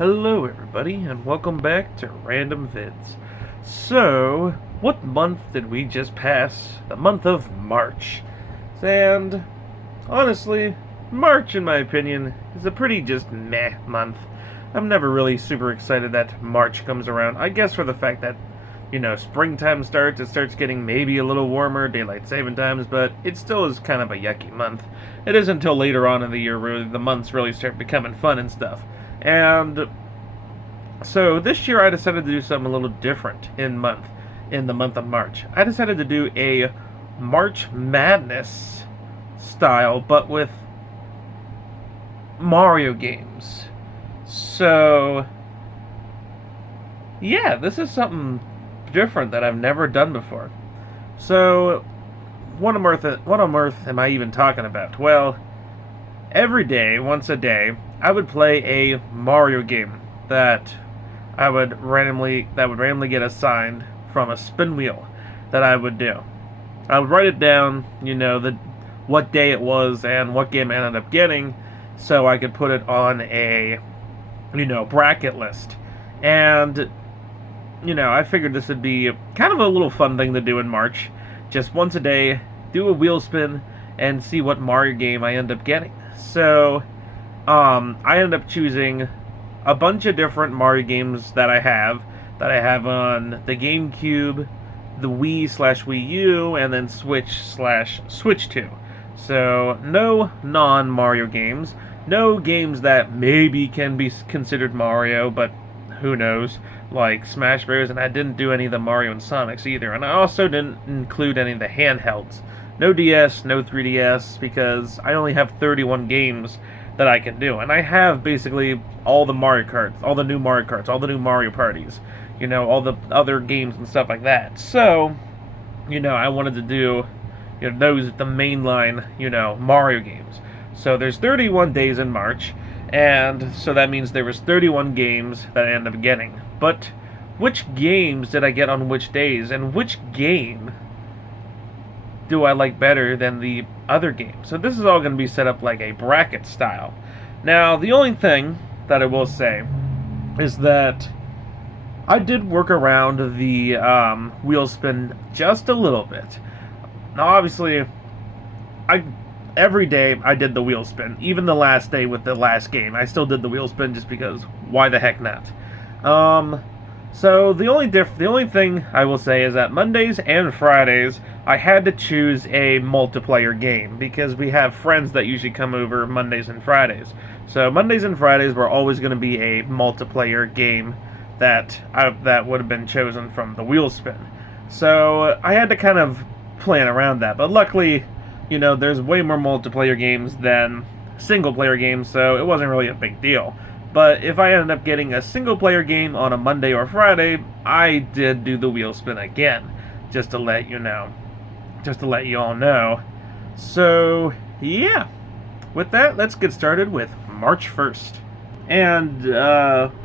Hello everybody, and welcome back to Random Vids. So, what month did we just pass? The month of March. And, honestly, March, in my opinion, is a pretty just meh month. I'm never really super excited that March comes around. I guess for the fact that, springtime starts, it starts getting maybe a little warmer, daylight saving times, but it still is kind of a yucky month. It isn't until later on in the year where the months really start becoming fun and stuff. And so this year I decided to do something a little different in the month of March. I decided to do a March Madness style, but with Mario games. So yeah, this is something different that I've never done before. So what on earth am I even talking about? Well, every day, once a day, I would play a Mario game that would randomly get assigned from a spin wheel that I would do. I would write it down, what day it was and what game I ended up getting, so I could put it on a, bracket list. And, I figured this would be kind of a little fun thing to do in March. Just once a day, do a wheel spin and see what Mario game I end up getting. So, I ended up choosing a bunch of different Mario games that I have on the GameCube, the Wii/Wii U, and then Switch/Switch 2. So, no non-Mario games. No games that maybe can be considered Mario, but who knows, like Smash Bros. And I didn't do any of the Mario and Sonics either. And I also didn't include any of the handhelds. No DS, no 3DS, because I only have 31 games that I can do. And I have basically all the Mario Karts, all the new Mario Karts, all the new Mario Parties, all the other games and stuff like that. So, I wanted to do, the mainline, Mario games. So there's 31 days in March, and so that means there was 31 games that I ended up getting. But which games did I get on which days, and which game do I like better than the other game? So this is all going to be set up like a bracket style. Now, the only thing that I will say is that I did work around the wheel spin just a little bit. Now, obviously, every day I did the wheel spin. Even the last day with the last game, I still did the wheel spin just because why the heck not? So the only thing I will say is that Mondays and Fridays I had to choose a multiplayer game because we have friends that usually come over Mondays and Fridays. So Mondays and Fridays were always going to be a multiplayer game that would have been chosen from the wheel spin. So I had to kind of plan around that. But luckily, there's way more multiplayer games than single player games, so it wasn't really a big deal. But if I ended up getting a single-player game on a Monday or Friday, I did do the wheel spin again, just to let you know. Just to let you all know. So, yeah. With that, let's get started with March 1st. And,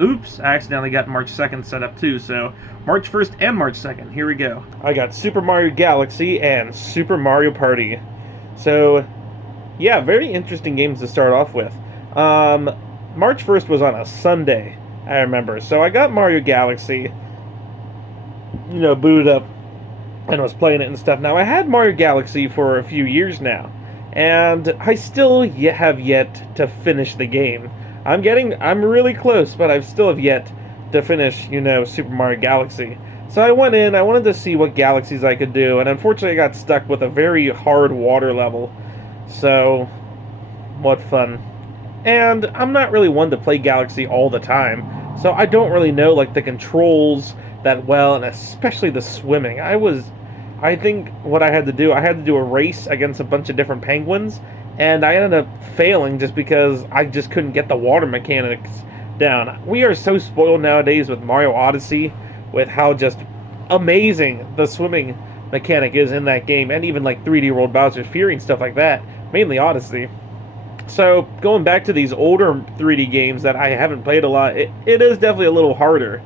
oops, I accidentally got March 2nd set up too, so March 1st and March 2nd, here we go. I got Super Mario Galaxy and Super Mario Party. So, yeah, very interesting games to start off with. March 1st was on a Sunday, I remember. So I got Mario Galaxy, booted up, and I was playing it and stuff. Now, I had Mario Galaxy for a few years now, and I still have yet to finish the game. I'm really close, but I still have yet to finish, Super Mario Galaxy. So I went in, I wanted to see what galaxies I could do, and unfortunately I got stuck with a very hard water level. So, what fun. And I'm not really one to play Galaxy all the time, so I don't really know, the controls that well, and especially the swimming. I think what I had to do a race against a bunch of different penguins, and I ended up failing just because I just couldn't get the water mechanics down. We are so spoiled nowadays with Mario Odyssey, with how just amazing the swimming mechanic is in that game, and even 3D World Bowser's Fury and stuff like that, mainly Odyssey. So, going back to these older 3D games that I haven't played a lot, it is definitely a little harder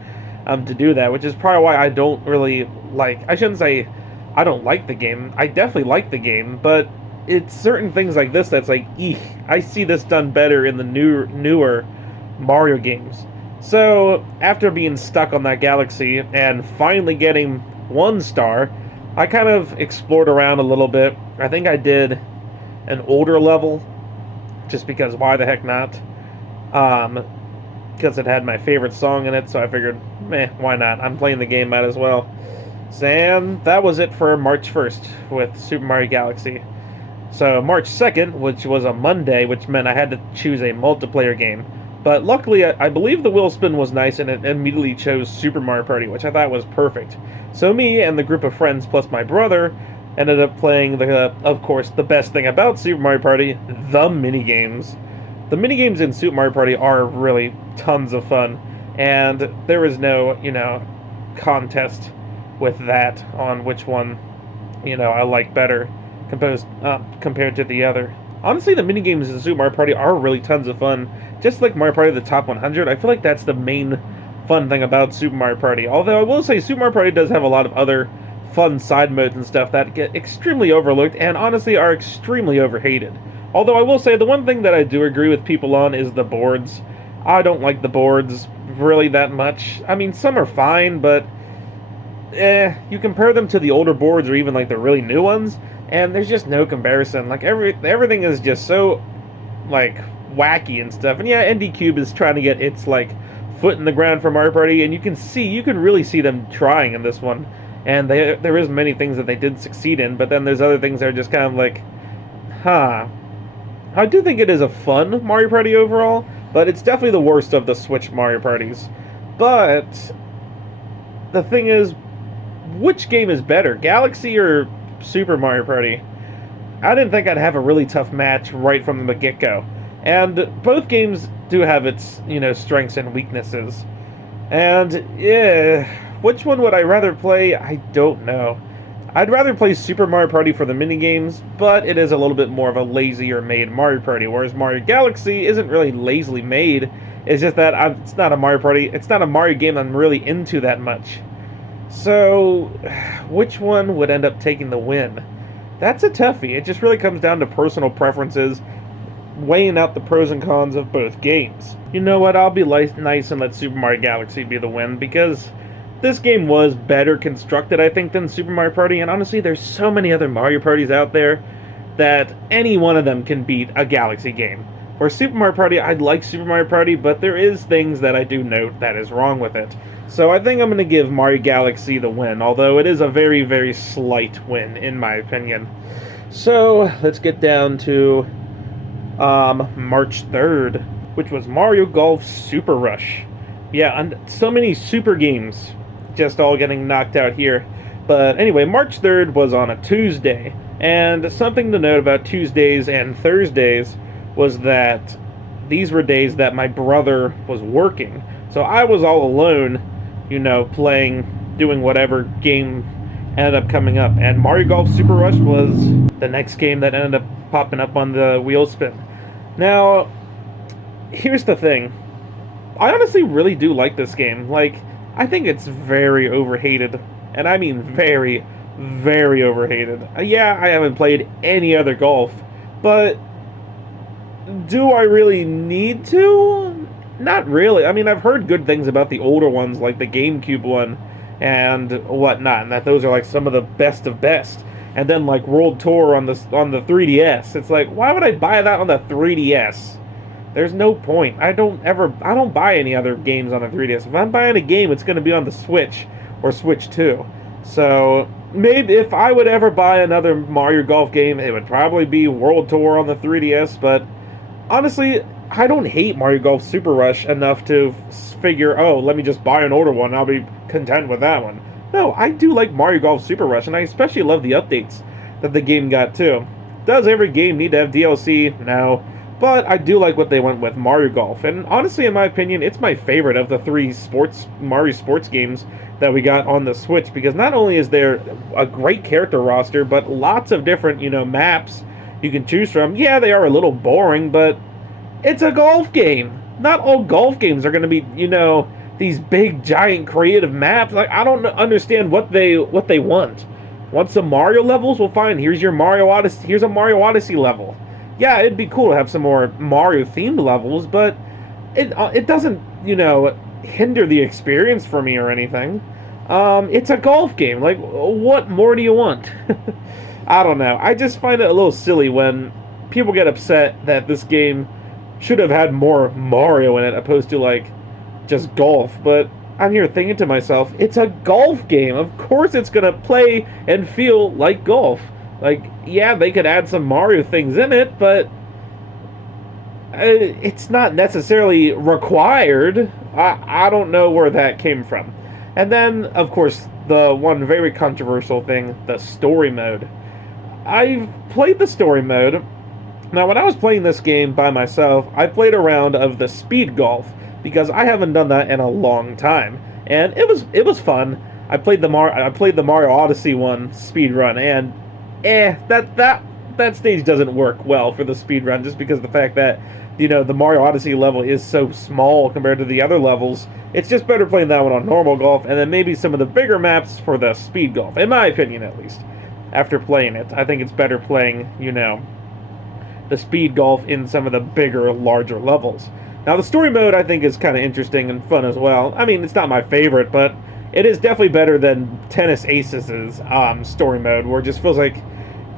to do that, which is probably why I don't really I shouldn't say I don't like the game. I definitely like the game, but it's certain things like this that's eek. I see this done better in the newer Mario games. So, after being stuck on that galaxy and finally getting 1 star, I kind of explored around a little bit. I think I did an older level, just because why the heck not? Because it had my favorite song in it, so I figured, why not? I'm playing the game, might as well. And that was it for March 1st with Super Mario Galaxy. So March 2nd, which was a Monday, which meant I had to choose a multiplayer game. But luckily, I believe the wheel spin was nice, and it immediately chose Super Mario Party, which I thought was perfect. So me and the group of friends plus my brother ended up playing, of course, the best thing about Super Mario Party, the minigames. The minigames in Super Mario Party are really tons of fun, and there is no, contest with that on which one, I like better compared to the other. Honestly, the minigames in Super Mario Party are really tons of fun. Just like Mario Party the Top 100, I feel like that's the main fun thing about Super Mario Party. Although I will say Super Mario Party does have a lot of other fun side modes and stuff that get extremely overlooked and honestly are extremely overhated. Although I will say the one thing that I do agree with people on is the boards. I don't like the boards really that much. I mean, some are fine, but you compare them to the older boards or even like the really new ones, and there's just no comparison. Like everything is just so like wacky and stuff. And yeah, ND Cube is trying to get its like foot in the ground for Mario Party, and you can really see them trying in this one. And there is many things that they did succeed in, but then there's other things that are just kind of like, huh. I do think it is a fun Mario Party overall, but it's definitely the worst of the Switch Mario Parties. But the thing is, which game is better, Galaxy or Super Mario Party? I didn't think I'd have a really tough match right from the get-go. And both games do have its, strengths and weaknesses. And, yeah, which one would I rather play? I don't know. I'd rather play Super Mario Party for the minigames, but it is a little bit more of a lazier made Mario Party, whereas Mario Galaxy isn't really lazily made. It's just that it's not a Mario Party, it's not a Mario game I'm really into that much. So, which one would end up taking the win? That's a toughie. It just really comes down to personal preferences, weighing out the pros and cons of both games. You know what, I'll be nice and let Super Mario Galaxy be the win, because this game was better constructed, I think, than Super Mario Party, and honestly, there's so many other Mario Parties out there that any one of them can beat a Galaxy game. For Super Mario Party, I'd like Super Mario Party, but there is things that I do note that is wrong with it. So I think I'm going to give Mario Galaxy the win, although it is a very, very slight win, in my opinion. So, let's get down to March 3rd, which was Mario Golf Super Rush. Yeah, and so many super games just all getting knocked out here. But anyway, March 3rd was on a Tuesday, and something to note about Tuesdays and Thursdays was that these were days that my brother was working. So I was all alone, playing, doing whatever game ended up coming up. And Mario Golf Super Rush was the next game that ended up popping up on the wheel spin. Now, here's the thing. I honestly really do like this game. Like, I think it's very overhated. And I mean very, very overhated. Yeah, I haven't played any other golf, but do I really need to? Not really. I mean, I've heard good things about the older ones, like the GameCube one and whatnot, and that those are like some of the best of best. And then like World Tour on the 3DS. It's like, why would I buy that on the 3DS? There's no point. I don't buy any other games on the 3DS. If I'm buying a game, it's going to be on the Switch or Switch 2. So maybe if I would ever buy another Mario Golf game, it would probably be World Tour on the 3DS. But honestly, I don't hate Mario Golf Super Rush enough to figure, oh, let me just buy an older one, I'll be content with that one. No, I do like Mario Golf Super Rush, and I especially love the updates that the game got too. Does every game need to have DLC? No. But I do like what they went with Mario Golf, and honestly, in my opinion, it's my favorite of the 3 Mario sports games that we got on the Switch, because not only is there a great character roster, but lots of different, maps you can choose from. Yeah, they are a little boring, but it's a golf game. Not all golf games are going to be, these big, giant, creative maps. Like, I don't understand what they want. Want some Mario levels? Well, fine. Here's your Mario Odyssey. Here's a Mario Odyssey level. Yeah, it'd be cool to have some more Mario-themed levels, but it doesn't, hinder the experience for me or anything. It's a golf game. Like, what more do you want? I don't know. I just find it a little silly when people get upset that this game should have had more Mario in it opposed to, like, just golf. But I'm here thinking to myself, it's a golf game. Of course it's going to play and feel like golf. Like, yeah, they could add some Mario things in it, but it's not necessarily required. I don't know where that came from. And then, of course, the one very controversial thing, the story mode. I've played the story mode. Now, when I was playing this game by myself, I played a round of the speed golf because I haven't done that in a long time, and it was fun. I played the Mario Odyssey one speed run, and that stage doesn't work well for the speed run just because of the fact that the Mario Odyssey level is so small compared to the other levels. It's just better playing that one on normal golf, and then maybe some of the bigger maps for the speed golf, in my opinion at least. After playing it, I think it's better playing the speed golf in some of the bigger, larger levels. Now, the story mode, I think, is kind of interesting and fun as well. I mean, it's not my favorite, but it is definitely better than Tennis Aces' story mode, where it just feels like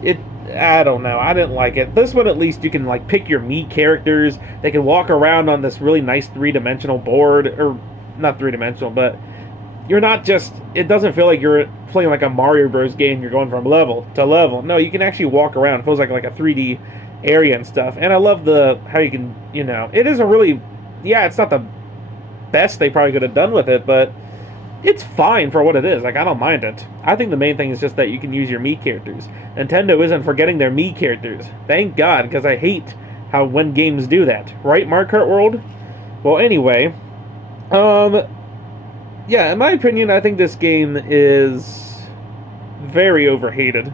it... I don't know. I didn't like it. This one, at least, you can, like, pick your Mii characters. They can walk around on this really nice three-dimensional board. Or, not three-dimensional, but you're not just... It doesn't feel like you're playing, like, a Mario Bros. Game. You're going from level to level. No, you can actually walk around. It feels like a 3D area and stuff. And I love how you can, it is a really, it's not the best they probably could have done with it, but it's fine for what it is. Like, I don't mind it. I think the main thing is just that you can use your Mii characters. Nintendo isn't forgetting their Mii characters. Thank God, because I hate when games do that. Right, Mario Kart World? Well, anyway, in my opinion, I think this game is very overhated.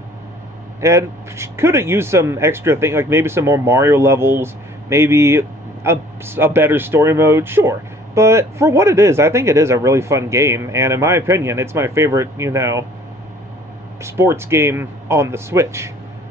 And could it use some extra thing, like maybe some more Mario levels, maybe a better story mode? Sure. But for what it is, I think it is a really fun game, and in my opinion, it's my favorite, sports game on the Switch.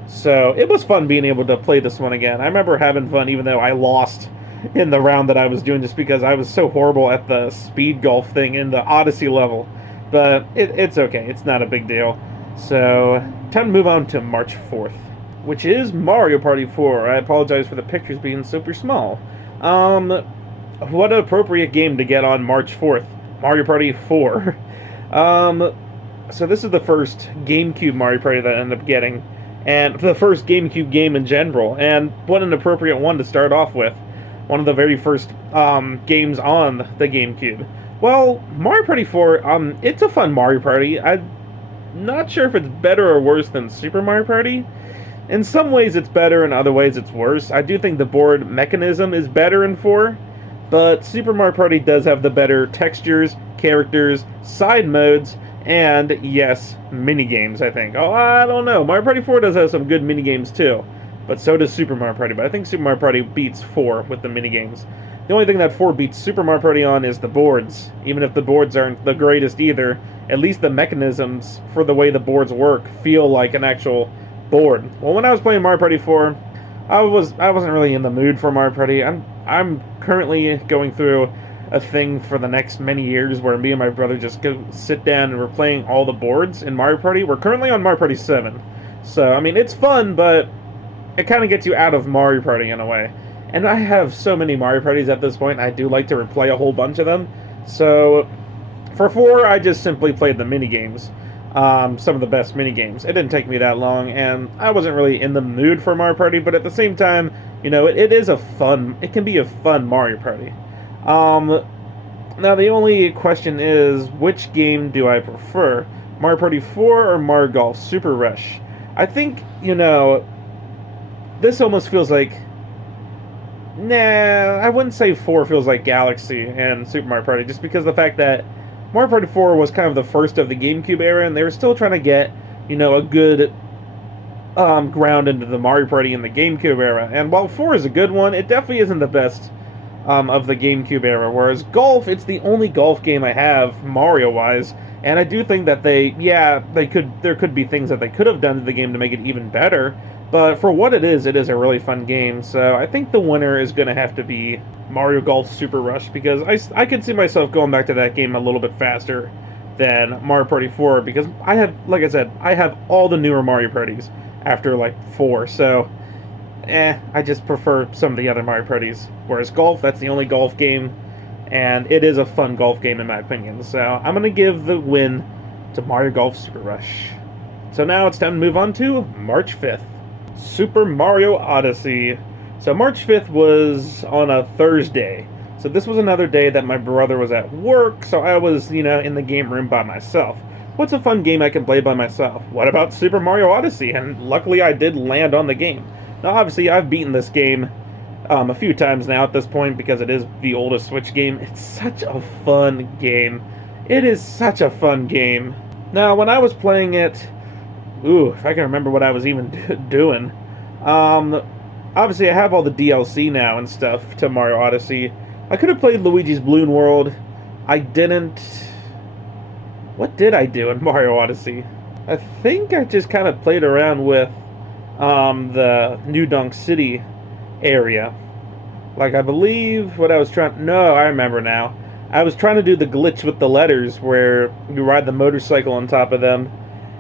So it was fun being able to play this one again. I remember having fun even though I lost in the round that I was doing just because I was so horrible at the speed golf thing in the Odyssey level. But it's okay. It's not a big deal. So, time to move on to March 4th, which is Mario Party 4. I apologize for the pictures being super small. What an appropriate game to get on March 4th. Mario Party 4. So this is the first GameCube Mario Party that I ended up getting, and the first GameCube game in general, and what an appropriate one to start off with. One of the very first games on the GameCube. Well, Mario Party 4, it's a fun Mario Party. I'm not sure if it's better or worse than Super Mario Party. In some ways it's better, in other ways it's worse. I do think the board mechanism is better in 4, but Super Mario Party does have the better textures, characters, side modes, and, yes, minigames, I think. Oh, I don't know. Mario Party 4 does have some good minigames, too. But so does Super Mario Party. But I think Super Mario Party beats 4 with the minigames. The only thing that 4 beats Super Mario Party on is the boards. Even if the boards aren't the greatest either, at least the mechanisms for the way the boards work feel like an actual board. Well, when I was playing Mario Party 4, I wasn't really in the mood for Mario Party. I'm currently going through a thing for the next many years where me and my brother just go sit down and we're playing all the boards in Mario Party. We're currently on Mario Party 7. So, I mean, it's fun, but it kind of gets you out of Mario Party in a way. And I have so many Mario Parties at this point, I do like to replay a whole bunch of them. So, for 4, I just simply played the minigames. Some of the best minigames. It didn't take me that long, and I wasn't really in the mood for Mario Party, but at the same time, it can be a fun Mario Party. Now the only question is, which game do I prefer? Mario Party 4 or Mario Golf Super Rush? I think, this almost feels like... Nah, I wouldn't say 4 feels like Galaxy and Super Mario Party, just because of the fact that Mario Party 4 was kind of the first of the GameCube era, and they were still trying to get, a good ground into the Mario Party in the GameCube era. And while 4 is a good one, it definitely isn't the best of the GameCube era. Whereas Golf, it's the only golf game I have, Mario-wise, and I do think that there could be things that they could have done to the game to make it even better. But for what it is a really fun game, so I think the winner is going to have to be Mario Golf Super Rush, because I could see myself going back to that game a little bit faster than Mario Party 4, because I have, like I said, I have all the newer Mario Parties after like 4, so I just prefer some of the other Mario Parties. Whereas Golf, that's the only golf game, and it is a fun golf game in my opinion. So I'm going to give the win to Mario Golf Super Rush. So now it's time to move on to March 5th. Super Mario Odyssey. So March 5th was on a Thursday. So this was another day that my brother was at work, so I was, in the game room by myself. What's a fun game I can play by myself? What about Super Mario Odyssey? And luckily I did land on the game. Now obviously I've beaten this game a few times now at this point because it is the oldest Switch game. It's such a fun game. It is such a fun game. Now when I was playing it, if I can remember what I was even doing. Obviously I have all the DLC now and stuff to Mario Odyssey. I could have played Luigi's Balloon World. I didn't. What did I do in Mario Odyssey? I think I just kind of played around with the New Donk City area. Like, I believe what I was trying... No, I remember now. I was trying to do the glitch with the letters where you ride the motorcycle on top of them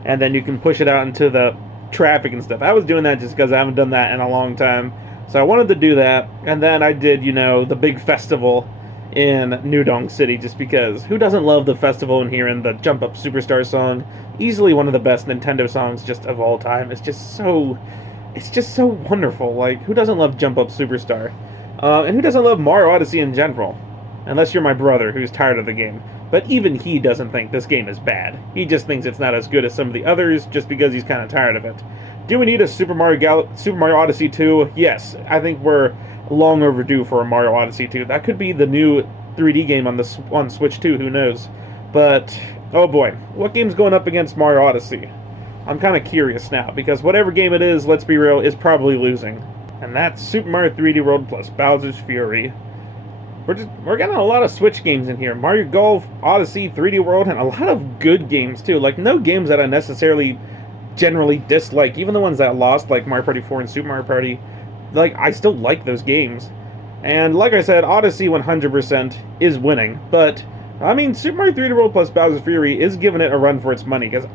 and then you can push it out into the traffic and stuff. I was doing that just because I haven't done that in a long time. So I wanted to do that, and then I did, the big festival in New Donk City, just because who doesn't love the festival and hearing the Jump Up Superstar song? Easily one of the best Nintendo songs just of all time. It's just so wonderful. Like, who doesn't love Jump Up Superstar? And who doesn't love Mario Odyssey in general? Unless you're my brother, who's tired of the game. But even he doesn't think this game is bad. He just thinks it's not as good as some of the others, just because he's kind of tired of it. Do we need a Super Mario Odyssey 2? Yes, I think we're long overdue for a Mario Odyssey 2. That could be the new 3D game on Switch 2, who knows. But, oh boy, what game's going up against Mario Odyssey? I'm kind of curious now, because whatever game it is, let's be real, is probably losing. And that's Super Mario 3D World plus Bowser's Fury. We're getting a lot of Switch games in here. Mario Golf, Odyssey, 3D World, and a lot of good games too. Like, no games that I necessarily generally dislike. Even the ones that lost, like Mario Party 4 and Super Mario Party, like, I still like those games. And like I said, Odyssey 100% is winning. But, I mean, Super Mario 3D World plus Bowser's Fury is giving it a run for its money. Because,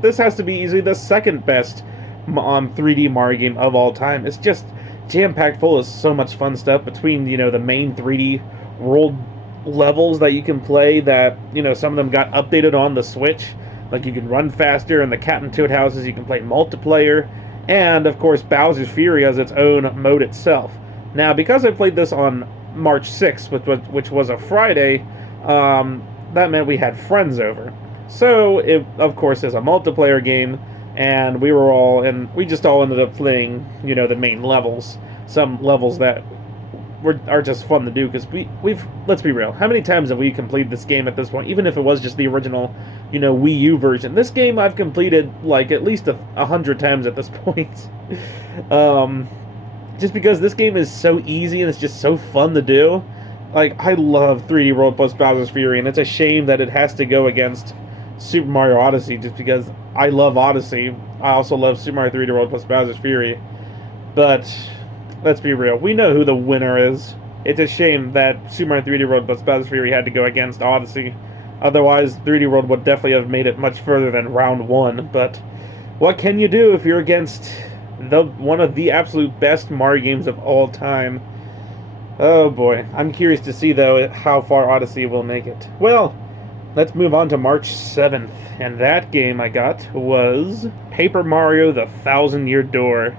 this has to be easily the second best 3D Mario game of all time. It's just jam-packed full of so much fun stuff between, the main 3D world levels that you can play that, some of them got updated on the Switch. Like, you can run faster, and the Captain Toad houses, you can play multiplayer, and, of course, Bowser's Fury has its own mode itself. Now, because I played this on March 6th, which was a Friday, that meant we had friends over. So, it, of course, is a multiplayer game, and we just all ended up playing, the main levels. Some levels that are just fun to do, because we've, let's be real, how many times have we completed this game at this point, even if it was just the original, Wii U version? This game I've completed, like, at least 100 times at this point. Just because this game is so easy and it's just so fun to do. Like, I love 3D World plus Bowser's Fury, and it's a shame that it has to go against Super Mario Odyssey, just because I love Odyssey. I also love Super Mario 3D World plus Bowser's Fury. But let's be real, we know who the winner is. It's a shame that Super Mario 3D World plus Bowser's Fury had to go against Odyssey. Otherwise, 3D World would definitely have made it much further than round 1. But what can you do if you're against one of the absolute best Mario games of all time? Oh boy, I'm curious to see, though, how far Odyssey will make it. Well, let's move on to March 7th, and that game I got was Paper Mario: The Thousand-Year Door.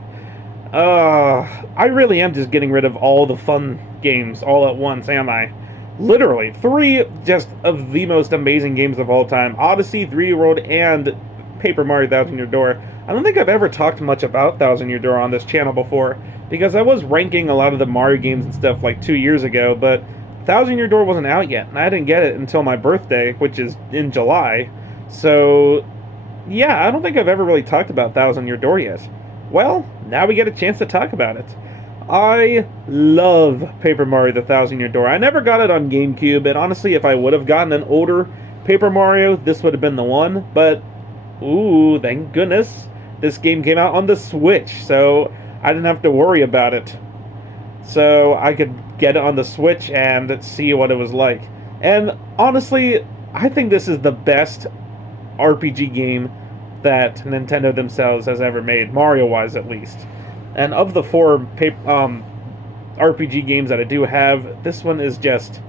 I really am just getting rid of all the fun games all at once, am I? Literally, 3 just of the most amazing games of all time. Odyssey, 3D World, and Paper Mario: Thousand-Year Door. I don't think I've ever talked much about Thousand-Year Door on this channel before, because I was ranking a lot of the Mario games and stuff like 2 years ago, but Thousand-Year Door wasn't out yet, and I didn't get it until my birthday, which is in July. So, yeah, I don't think I've ever really talked about Thousand-Year Door yet. Well, now we get a chance to talk about it. I love Paper Mario: The Thousand-Year Door. I never got it on GameCube, and honestly, if I would have gotten an older Paper Mario, this would have been the one, but, ooh, thank goodness, this game came out on the Switch, so I didn't have to worry about it. so I could get it on the Switch and see what it was like. And honestly, I think this is the best RPG game that Nintendo themselves has ever made, Mario-wise at least. And of the four RPG games that I do have, this one is just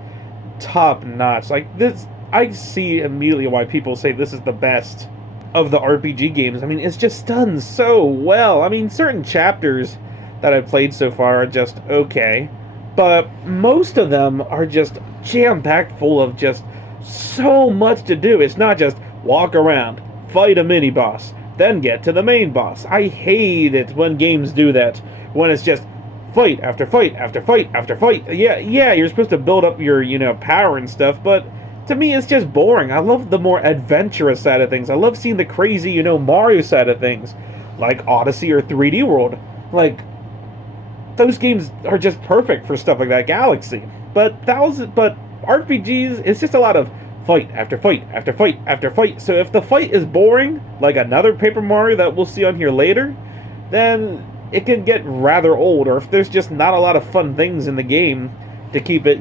top notch. Like this, I see immediately why people say this is the best of the RPG games. I mean, it's just done so well. I mean, certain chapters that I've played so far are just okay, but most of them are just jam-packed full of just so much to do. It's not just walk around, fight a mini-boss, then get to the main boss. I hate it when games do that, when it's just fight after fight after fight after fight. Yeah, you're supposed to build up your, power and stuff, but to me it's just boring. I love the more adventurous side of things. I love seeing the crazy, Mario side of things, like Odyssey or 3D World. Like, those games are just perfect for stuff like that. Galaxy. But RPGs, it's just a lot of fight after fight after fight after fight. So if the fight is boring, like another Paper Mario that we'll see on here later, then it can get rather old. Or if there's just not a lot of fun things in the game to keep it,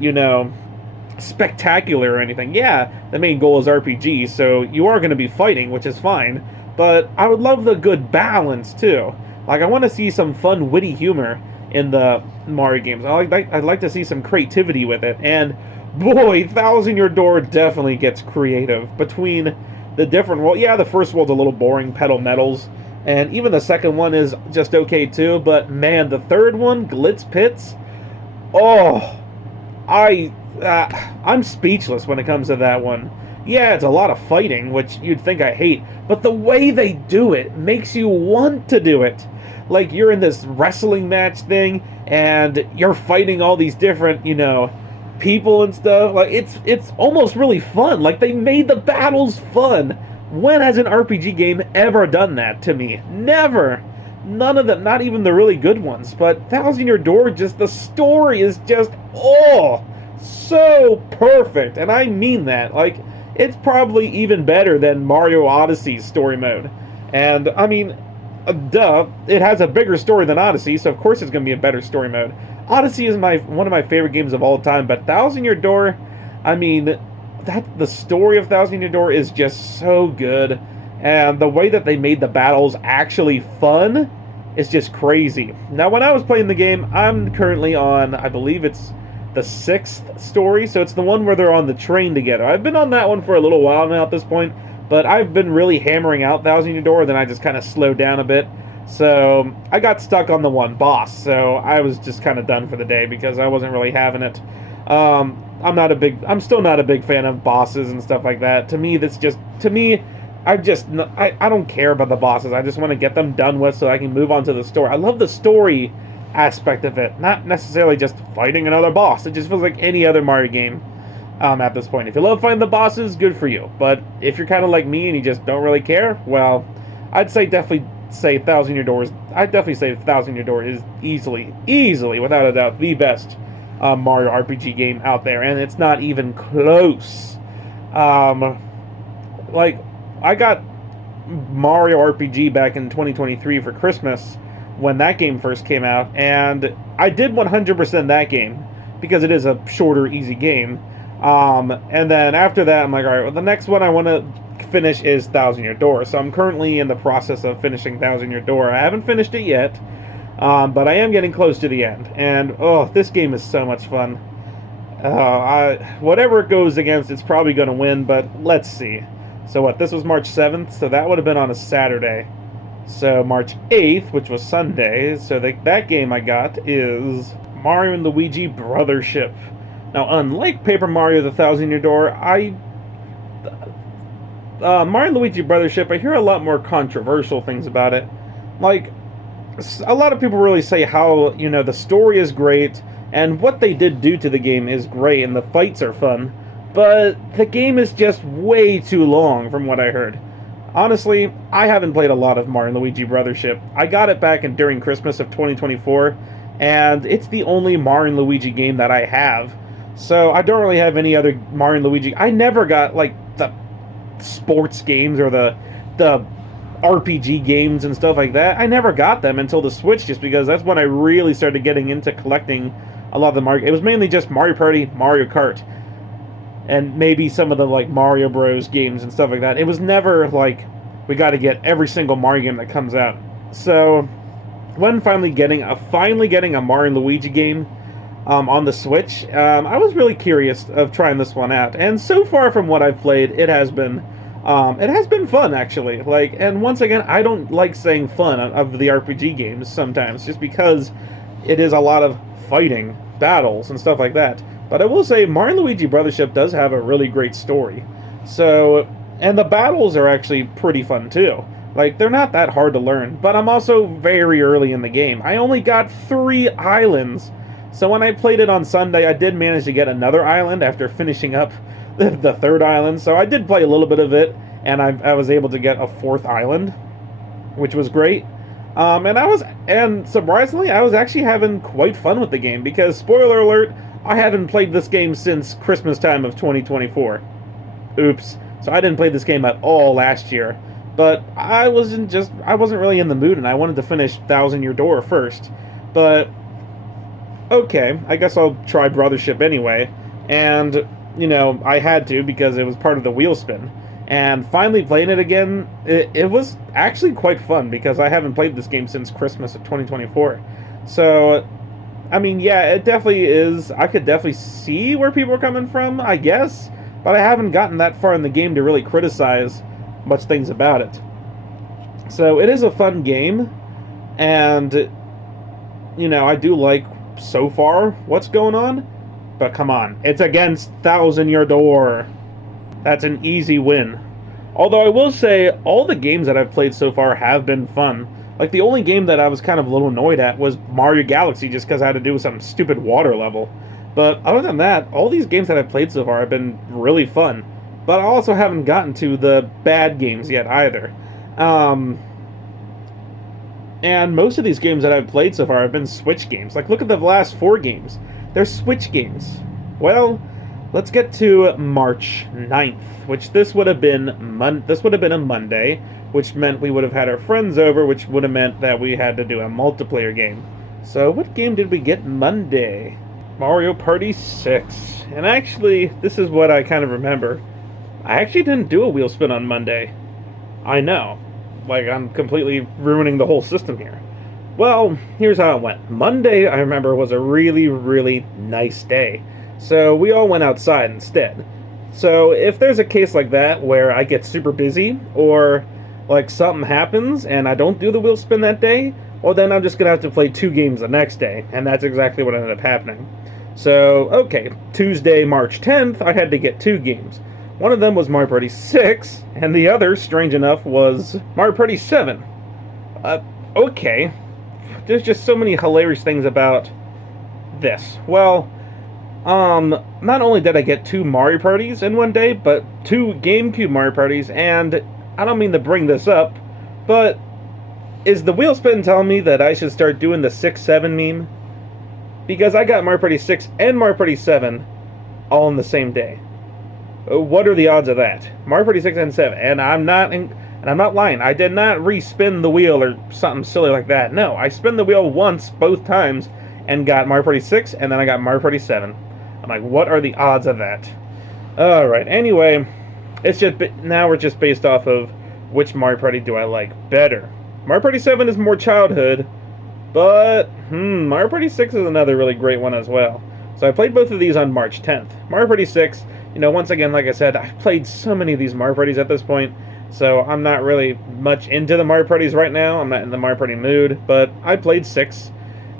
spectacular or anything. Yeah, the main goal is RPG, so you are going to be fighting, which is fine. But I would love the good balance too. Like, I want to see some fun, witty humor in the Mario games. I'd like to see some creativity with it. And boy, Thousand Year Door definitely gets creative. Between the different world, yeah, the first world's a little boring, Petal Metals, and even the second one is just okay too. But man, the third one, Glitz Pits, oh, I'm speechless when it comes to that one. Yeah, it's a lot of fighting, which you'd think I hate, but the way they do it makes you want to do it. Like, you're in this wrestling match thing, and you're fighting all these different, people and stuff. Like, it's almost really fun. Like, they made the battles fun. When has an RPG game ever done that to me? Never. None of them, not even the really good ones. But Thousand Year Door, just the story is just, so perfect. And I mean that. Like, it's probably even better than Mario Odyssey's story mode. And, I mean, duh, it has a bigger story than Odyssey, so of course it's going to be a better story mode. Odyssey is one of my favorite games of all time, but Thousand Year Door, I mean, the story of Thousand Year Door is just so good, and the way that they made the battles actually fun is just crazy. Now, when I was playing the game, I'm currently on, I believe it's the 6th story, so it's the one where they're on the train together. I've been on that one for a little while now at this point, but I've been really hammering out Thousand Year Door, then I just kind of slowed down a bit. So I got stuck on the one boss, so I was just kind of done for the day because I wasn't really having it. I'm still not a big fan of bosses and stuff like that. To me, I don't care about the bosses. I just want to get them done with so I can move on to the story. I love the story aspect of it, not necessarily just fighting another boss. It just feels like any other Mario game. At this point, if you love fighting the bosses, good for you. But if you're kind of like me and you just don't really care, well, I'd definitely say Thousand Year Door is easily, without a doubt, the best Mario RPG game out there, and it's not even close. Like, I got Mario RPG back in 2023 for Christmas when that game first came out, and I did 100% that game because it is a shorter, easy game. And then after that, I'm like, alright, well, the next one I want to finish is Thousand Year Door. So I'm currently in the process of finishing Thousand Year Door. I haven't finished it yet, but I am getting close to the end. And, this game is so much fun. Whatever it goes against, it's probably going to win, but let's see. So what, this was March 7th, so that would have been on a Saturday. So March 8th, which was Sunday, so that game I got is Mario and Luigi Brothership. Now, unlike Paper Mario The Thousand Year Door, Mario and Luigi Brothership, I hear a lot more controversial things about it. Like, a lot of people really say how, the story is great, and what they did do to the game is great, and the fights are fun, but the game is just way too long, from what I heard. Honestly, I haven't played a lot of Mario and Luigi Brothership. I got it back during Christmas of 2024, and it's the only Mario and Luigi game that I have. So I don't really have any other Mario and Luigi. I never got, like, the sports games or the RPG games and stuff like that. I never got them until the Switch, just because that's when I really started getting into collecting a lot of the Mario. It was mainly just Mario Party, Mario Kart, and maybe some of the like Mario Bros games and stuff like that. It was never like we got to get every single Mario game that comes out. So when finally getting a Mario and Luigi game on the Switch, I was really curious of trying this one out. And so far from what I've played, it has been fun, actually. Like, and once again, I don't like saying fun of the RPG games sometimes, just because it is a lot of fighting, battles, and stuff like that. But I will say, Mario & Luigi Brothership does have a really great story. So, and the battles are actually pretty fun too. Like, they're not that hard to learn, but I'm also very early in the game. I only got 3 islands. So when I played it on Sunday, I did manage to get another island after finishing up the 3rd island. So I did play a little bit of it, and I was able to get a 4th island, which was great. And surprisingly, I was actually having quite fun with the game, because, spoiler alert, I haven't played this game since Christmas time of 2024. Oops. So I didn't play this game at all last year. But I wasn't really in the mood, and I wanted to finish Thousand Year Door first. But okay, I guess I'll try Brothership anyway. And, you know, I had to, because it was part of the wheel spin. And finally playing it again, it was actually quite fun, because I haven't played this game since Christmas of 2024. So, I mean, yeah, it definitely is. I could definitely see where people are coming from, I guess. But I haven't gotten that far in the game to really criticize much things about it. So it is a fun game. And, you know, I do like, so far, what's going on. But come on, it's against Thousand Year Door. That's an easy win. Although I will say, all the games that I've played so far have been fun. Like, the only game that I was kind of a little annoyed at was Mario Galaxy, just because I had to do some stupid water level. But other than that, all these games that I've played so far have been really fun. But I also haven't gotten to the bad games yet either. And most of these games that I've played so far have been Switch games. Like, look at the last 4 games. They're Switch games. Well, let's get to March 9th, which this would have been a Monday, which meant we would have had our friends over, which would have meant that we had to do a multiplayer game. So what game did we get Monday? Mario Party 6. And actually, this is what I kind of remember. I actually didn't do a wheel spin on Monday. I know. Like, I'm completely ruining the whole system here. Well, here's how it went. Monday, I remember, was a really, really nice day. So we all went outside instead. So if there's a case like that where I get super busy, or like something happens and I don't do the wheel spin that day, well, then I'm just going to have to play 2 games the next day. And that's exactly what ended up happening. So, okay, Tuesday, March 10th, I had to get 2 games. One of them was Mario Party 6, and the other, strange enough, was Mario Party 7. Okay. There's just so many hilarious things about this. Well, not only did I get 2 Mario Parties in one day, but 2 GameCube Mario Parties, and I don't mean to bring this up, but is the wheel spin telling me that I should start doing the 6-7 meme? Because I got Mario Party 6 and Mario Party 7 all in the same day. What are the odds of that? Mario Party 6 and 7, and I'm not lying. I did not respin the wheel or something silly like that. No, I spun the wheel once, both times, and got Mario Party 6, and then I got Mario Party 7. I'm like, what are the odds of that? Alright, anyway, it's just now we're just based off of which Mario Party do I like better. Mario Party 7 is more childhood, but Mario Party 6 is another really great one as well. So I played both of these on March 10th. Mario Party 6, you know, once again, like I said, I've played so many of these Mario Parties at this point, so I'm not really much into the Mario Parties right now. I'm not in the Mario Party mood, but I played 6,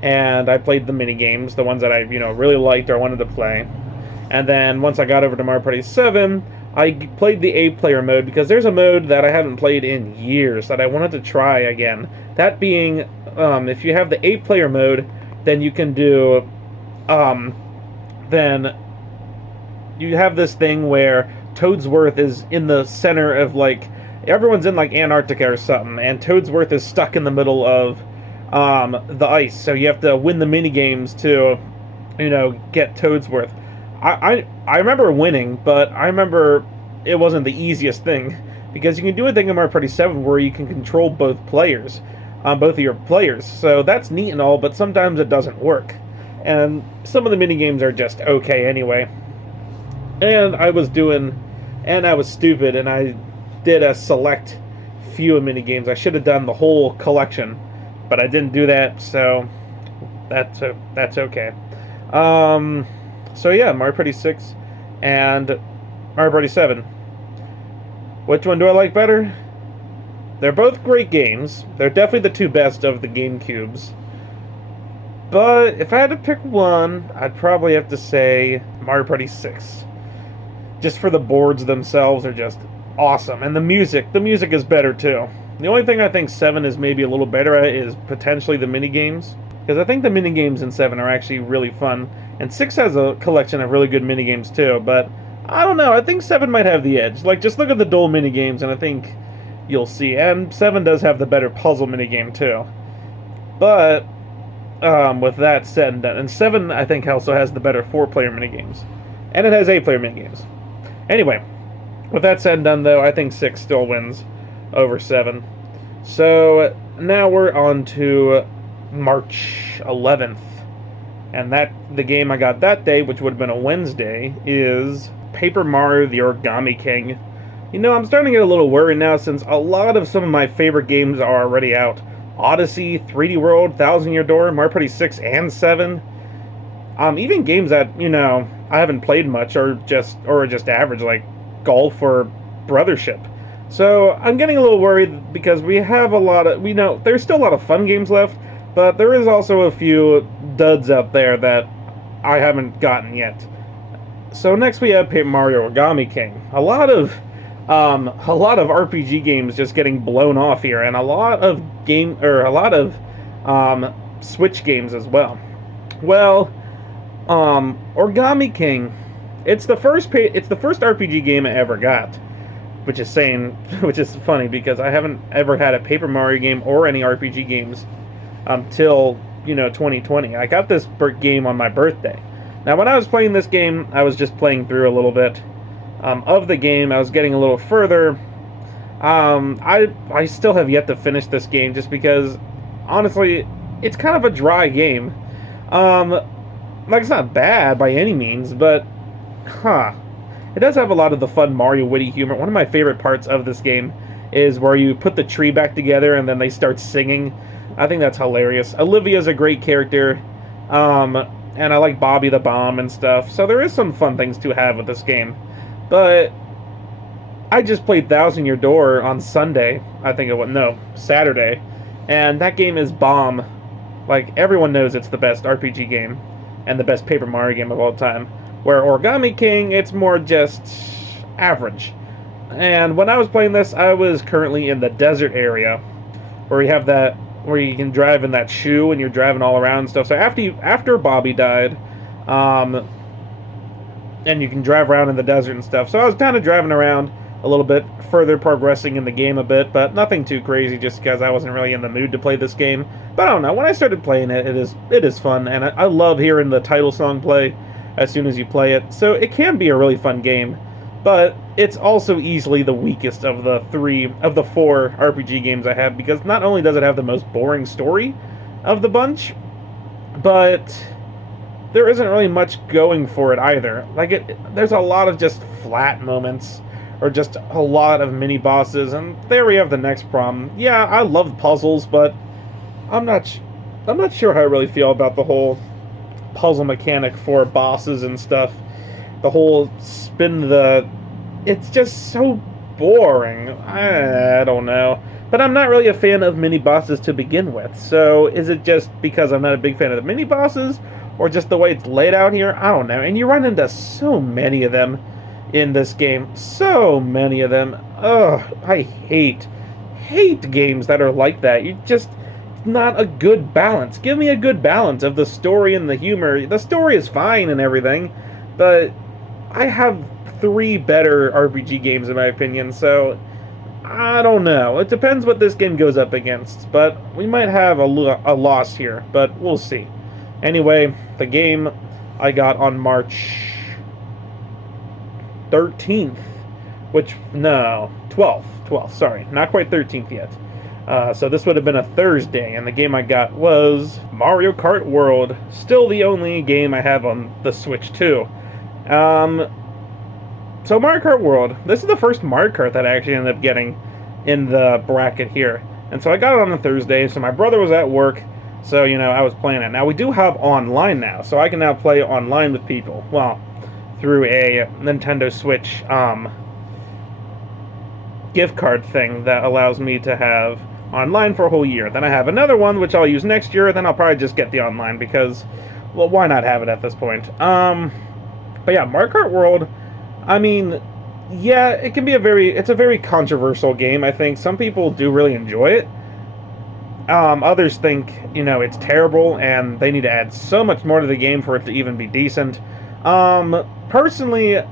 and I played the mini games, the ones that I, really liked or wanted to play. And then once I got over to Mario Party 7, I played the 8-player mode, because there's a mode that I haven't played in years that I wanted to try again. That being, if you have the 8-player mode, then you can do, then you have this thing where Toadsworth is in the center of, like, everyone's in, like, Antarctica or something, and Toadsworth is stuck in the middle of the ice, so you have to win the minigames to, get Toadsworth. I remember winning, but I remember it wasn't the easiest thing, because you can do a thing in Mario Party 7 where you can control both players, both of your players. So that's neat and all, but sometimes it doesn't work. And some of the mini games are just okay anyway. And I was stupid, and I did a select few of mini games. I should have done the whole collection, but I didn't do that, so that's okay. So yeah, Mario Party 6 and Mario Party 7. Which one do I like better? They're both great games. They're definitely the two best of the GameCubes. But if I had to pick one, I'd probably have to say Mario Party 6. Just for the boards themselves are just awesome. And the music is better too. The only thing I think 7 is maybe a little better at is potentially the minigames. Because I think the minigames in 7 are actually really fun. And 6 has a collection of really good minigames too, but I don't know, I think 7 might have the edge. Like, just look at the dual minigames and I think you'll see. And 7 does have the better puzzle minigame too. But, with that said and done, and 7 I think also has the better 4-player minigames. And it has 8-player minigames. Anyway, with that said and done though, I think 6 still wins over 7. So, now we're on to March 11th. And the game I got that day, which would have been a Wednesday, is Paper Mario The Origami King. You know, I'm starting to get a little worried now since a lot of some of my favorite games are already out. Odyssey, 3D World, Thousand Year Door, Mario Party 6 and 7. Even games that, you know, I haven't played much or just average, like Golf or Brothership. So I'm getting a little worried because we know there's still a lot of fun games left, but there is also a few duds out there that I haven't gotten yet. So next we have Paper Mario Origami King. A lot of RPG games just getting blown off here, and a lot of Switch games as well. Well, Origami King, it's the first RPG game I ever got, which is funny because I haven't ever had a Paper Mario game or any RPG games till 2020. I got this game on my birthday. Now, when I was playing this game, I was just playing through a little bit of the game. I was getting a little further. I still have yet to finish this game just because, honestly, it's kind of a dry game. Like, it's not bad by any means, but, it does have a lot of the fun Mario witty humor. One of my favorite parts of this game is where you put the tree back together and then they start singing. I think that's hilarious. Olivia's a great character, and I like Bobby the Bomb and stuff, so there is some fun things to have with this game. But I just played Thousand Year Door on Sunday, Saturday, and that game is bomb. Like, everyone knows it's the best RPG game and the best Paper Mario game of all time. Where Origami King, it's more just average. And when I was playing this, I was currently in the desert area, where you can drive in that shoe and you're driving all around and stuff. So after Bobby died, and you can drive around in the desert and stuff. So I was kind of driving around a little bit, further progressing in the game a bit, but nothing too crazy just because I wasn't really in the mood to play this game. But I don't know, when I started playing it, it is fun, and I love hearing the title song play as soon as you play it. So it can be a really fun game, but it's also easily the weakest of the four RPG games I have, because not only does it have the most boring story of the bunch, but there isn't really much going for it either. There's a lot of just flat moments, or just a lot of mini bosses, and there we have the next problem. Yeah, I love puzzles, but I'm not sure how I really feel about the whole puzzle mechanic for bosses and stuff. The whole it's just so boring. I don't know. But I'm not really a fan of mini bosses to begin with. So is it just because I'm not a big fan of the mini bosses, or just the way it's laid out here? I don't know. And you run into so many of them in this game. So many of them. Ugh, I hate games that are like that. Not a good balance. Give me a good balance of the story and the humor. The story is fine and everything, but I have 3 better RPG games in my opinion, so I don't know. It depends what this game goes up against, but we might have a loss here, but we'll see. Anyway, the game I got on March 13th which, no, 12th, sorry, not quite 13th yet. So this would have been a Thursday, and the game I got was Mario Kart World, still the only game I have on the Switch too. So Mario Kart World, this is the first Mario Kart that I actually ended up getting in the bracket here. And so I got it on a Thursday, so my brother was at work, so, you know, I was playing it. Now, we do have online now, so I can now play online with people. Well, through a Nintendo Switch gift card thing that allows me to have online for a whole year. Then I have another one, which I'll use next year, then I'll probably just get the online because, well, why not have it at this point? But yeah, Mario Kart World, I mean, yeah, it's a very controversial game, I think. Some people do really enjoy it. Others think, you know, it's terrible, and they need to add so much more to the game for it to even be decent. Personally,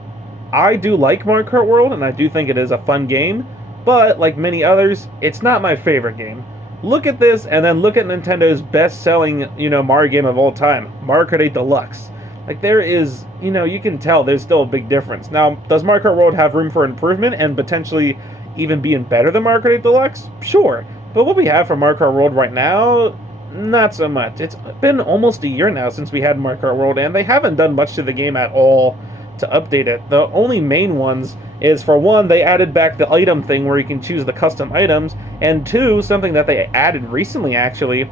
I do like Mario Kart World, and I do think it is a fun game, but, like many others, it's not my favorite game. Look at this, and then look at Nintendo's best-selling, you know, Mario game of all time, Mario Kart 8 Deluxe. Like, there is, you know, you can tell there's still a big difference. Now, does Mario Kart World have room for improvement and potentially even being better than Mario Kart 8 Deluxe? Sure. But what we have for Mario Kart World right now, not so much. It's been almost a year now since we had Mario Kart World, and they haven't done much to the game at all to update it. The only main ones is, for one, they added back the item thing where you can choose the custom items, and two, something that they added recently, actually,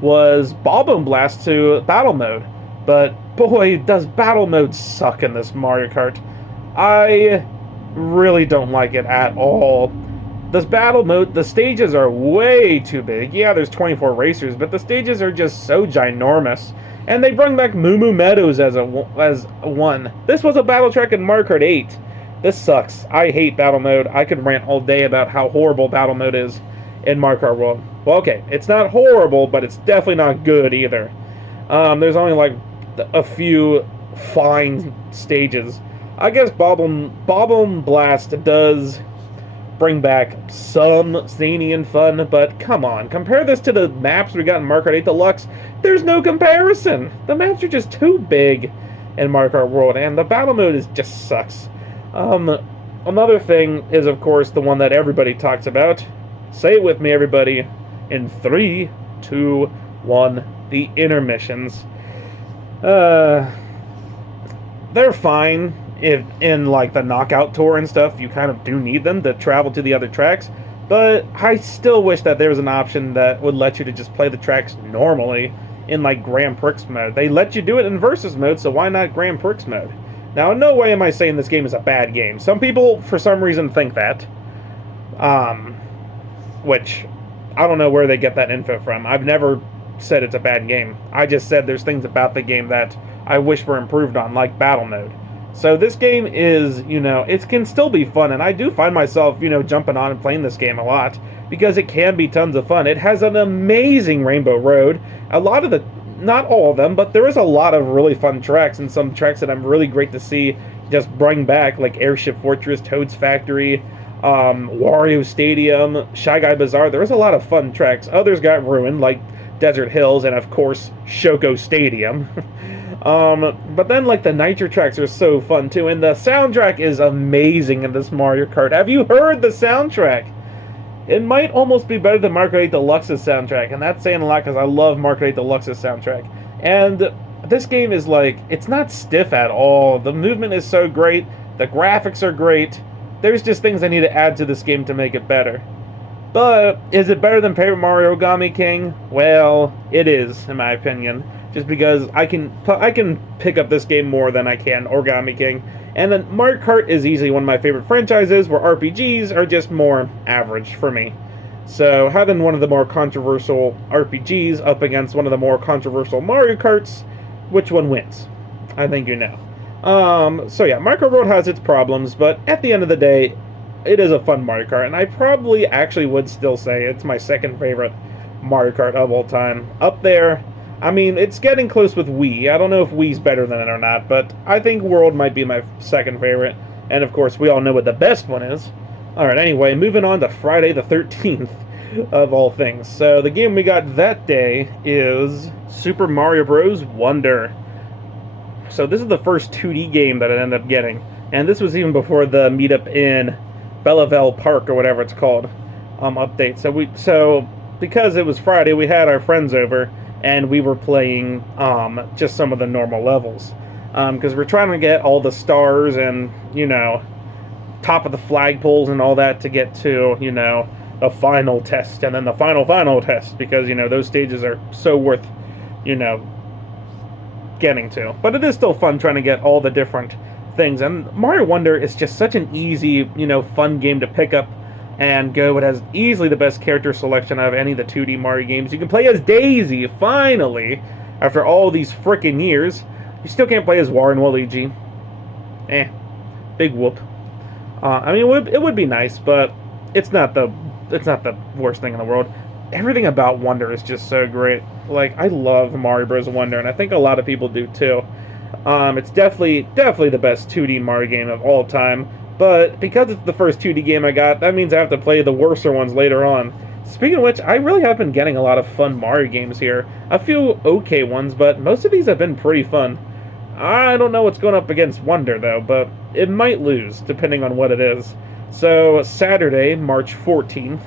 was Ball Bone Blast to Battle Mode. But, boy, does Battle Mode suck in this Mario Kart. I really don't like it at all. This Battle Mode, the stages are way too big. Yeah, there's 24 racers, but the stages are just so ginormous. And they bring back Moo Moo Meadows as one. This was a battle track in Mario Kart 8. This sucks. I hate Battle Mode. I could rant all day about how horrible Battle Mode is in Mario Kart World. Well, okay, it's not horrible, but it's definitely not good either. There's only like a few fine stages. I guess Ball Bone Blast does bring back some zany and fun, but come on, compare this to the maps we got in Mario Kart 8 Deluxe. There's no comparison. The maps are just too big in Mario Kart World, and the battle mode just sucks. Another thing is, of course, the one that everybody talks about. Say it with me, everybody. In 3, 2, 1, the intermissions. They're fine. If in like the knockout tour and stuff, you kind of do need them to travel to the other tracks, but I still wish that there was an option that would let you to just play the tracks normally in like Grand Prix mode. They let you do it in Versus mode, so why not Grand Prix mode? Now, in no way am I saying this game is a bad game. Some people, for some reason, think that, which I don't know where they get that info from. I've never said it's a bad game. I just said there's things about the game that I wish were improved on, like battle mode. So this game is, you know, it can still be fun, and I do find myself, you know, jumping on and playing this game a lot, because it can be tons of fun. It has an amazing Rainbow Road. A lot of the, not all of them, but there is a lot of really fun tracks, and some tracks that I'm really great to see just bring back, like Airship Fortress, Toad's Factory, Wario Stadium, Shy Guy Bazaar. There was a lot of fun tracks. Others got ruined, like Desert Hills, and of course, Shoko Stadium. But then, like, the Nitro tracks are so fun, too, and the soundtrack is amazing in this Mario Kart. Have you heard the soundtrack? It might almost be better than Mario Kart 8 Deluxe's soundtrack, and that's saying a lot, because I love Mario Kart 8 Deluxe's soundtrack. And this game is, like, it's not stiff at all. The movement is so great. The graphics are great. There's just things I need to add to this game to make it better. But, is it better than Paper Mario Origami King? Well, it is, in my opinion. Just because I can pick up this game more than I can Origami King. And then Mario Kart is easily one of my favorite franchises, where RPGs are just more average for me. So having one of the more controversial RPGs up against one of the more controversial Mario Karts, which one wins? I think you know. So yeah, Mario Kart World has its problems, but at the end of the day, it is a fun Mario Kart, and I probably actually would still say it's my second favorite Mario Kart of all time. Up there. I mean, it's getting close with Wii. I don't know if Wii's better than it or not, but I think World might be my second favorite. And of course, we all know what the best one is. Alright, anyway, moving on to Friday the 13th of all things. So the game we got that day is Super Mario Bros. Wonder. So this is the first 2D game that I ended up getting. And this was even before the meetup in Belleville Park or whatever it's called update. So because it was Friday, we had our friends over and we were playing just some of the normal levels because we're trying to get all the stars and top of the flagpoles and all that to get to the final test and then the final test because those stages are so worth getting to. But it is still fun trying to get all the different things. And Mario Wonder is just such an easy, fun game to pick up and go. It has easily the best character selection out of any of the 2D Mario games. You can play as Daisy, finally, after all these frickin' years. You still can't play as Wario and Waluigi. Big whoop. I mean, it would be nice, but it's not the worst thing in the world. Everything about Wonder is just so great. Like, I love Mario Bros. Wonder, and I think a lot of people do too. It's definitely the best 2D Mario game of all time, but because it's the first 2D game I got, that means I have to play the worser ones later on. Speaking of which, I really have been getting a lot of fun Mario games here. A few okay ones, but most of these have been pretty fun. I don't know what's going up against Wonder, though, but it might lose, depending on what it is. So, Saturday, March 14th,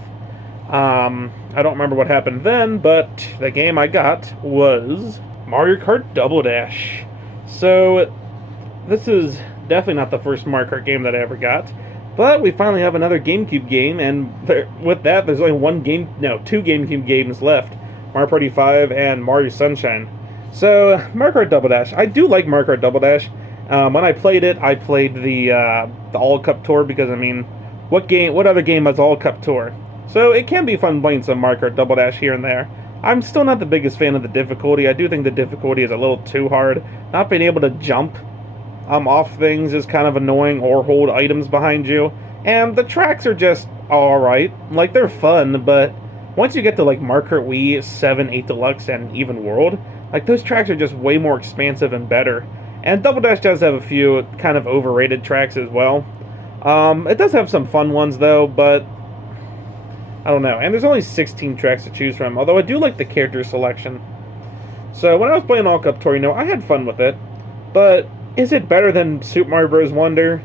I don't remember what happened then, but the game I got was Mario Kart Double Dash. So, this is definitely not the first Mario Kart game that I ever got, but we finally have another GameCube game, and with that, there's only two GameCube games left, Mario Party 5 and Mario Sunshine. So, Mario Kart Double Dash. I do like Mario Kart Double Dash. When I played it, I played the All Cup Tour because, I mean, what other game has All Cup Tour? So it can be fun playing some Mario Kart Double Dash here and there. I'm still not the biggest fan of the difficulty. I do think the difficulty is a little too hard. Not being able to jump off things is kind of annoying, or hold items behind you. And the tracks are just alright. Like, they're fun, but once you get to, like, Mario Kart Wii, 7, 8 Deluxe, and even World, like, those tracks are just way more expansive and better. And Double Dash does have a few kind of overrated tracks as well. It does have some fun ones, though, but I don't know. And there's only 16 tracks to choose from, although I do like the character selection. So when I was playing All Cup Tour, I had fun with it. But is it better than Super Mario Bros. Wonder?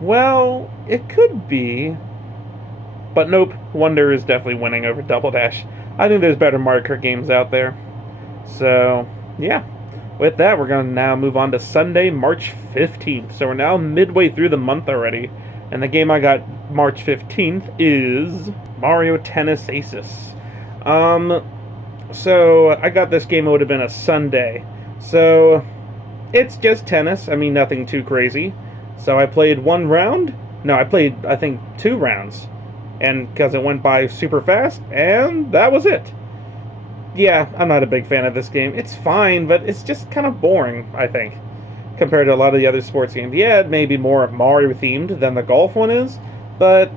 Well, it could be. But nope, Wonder is definitely winning over Double Dash. I think there's better Mario Kart games out there. So, yeah. With that, we're going to now move on to Sunday, March 15th. So we're now midway through the month already. And the game I got March 15th is Mario Tennis Aces. So I got this game, it would have been a Sunday. So it's just tennis. I mean, nothing too crazy. So I played one round. No, I played, I think, 2 rounds. And because it went by super fast, and that was it. Yeah, I'm not a big fan of this game. It's fine, but it's just kind of boring, I think, compared to a lot of the other sports games. Yeah, it may be more Mario-themed than the golf one is, but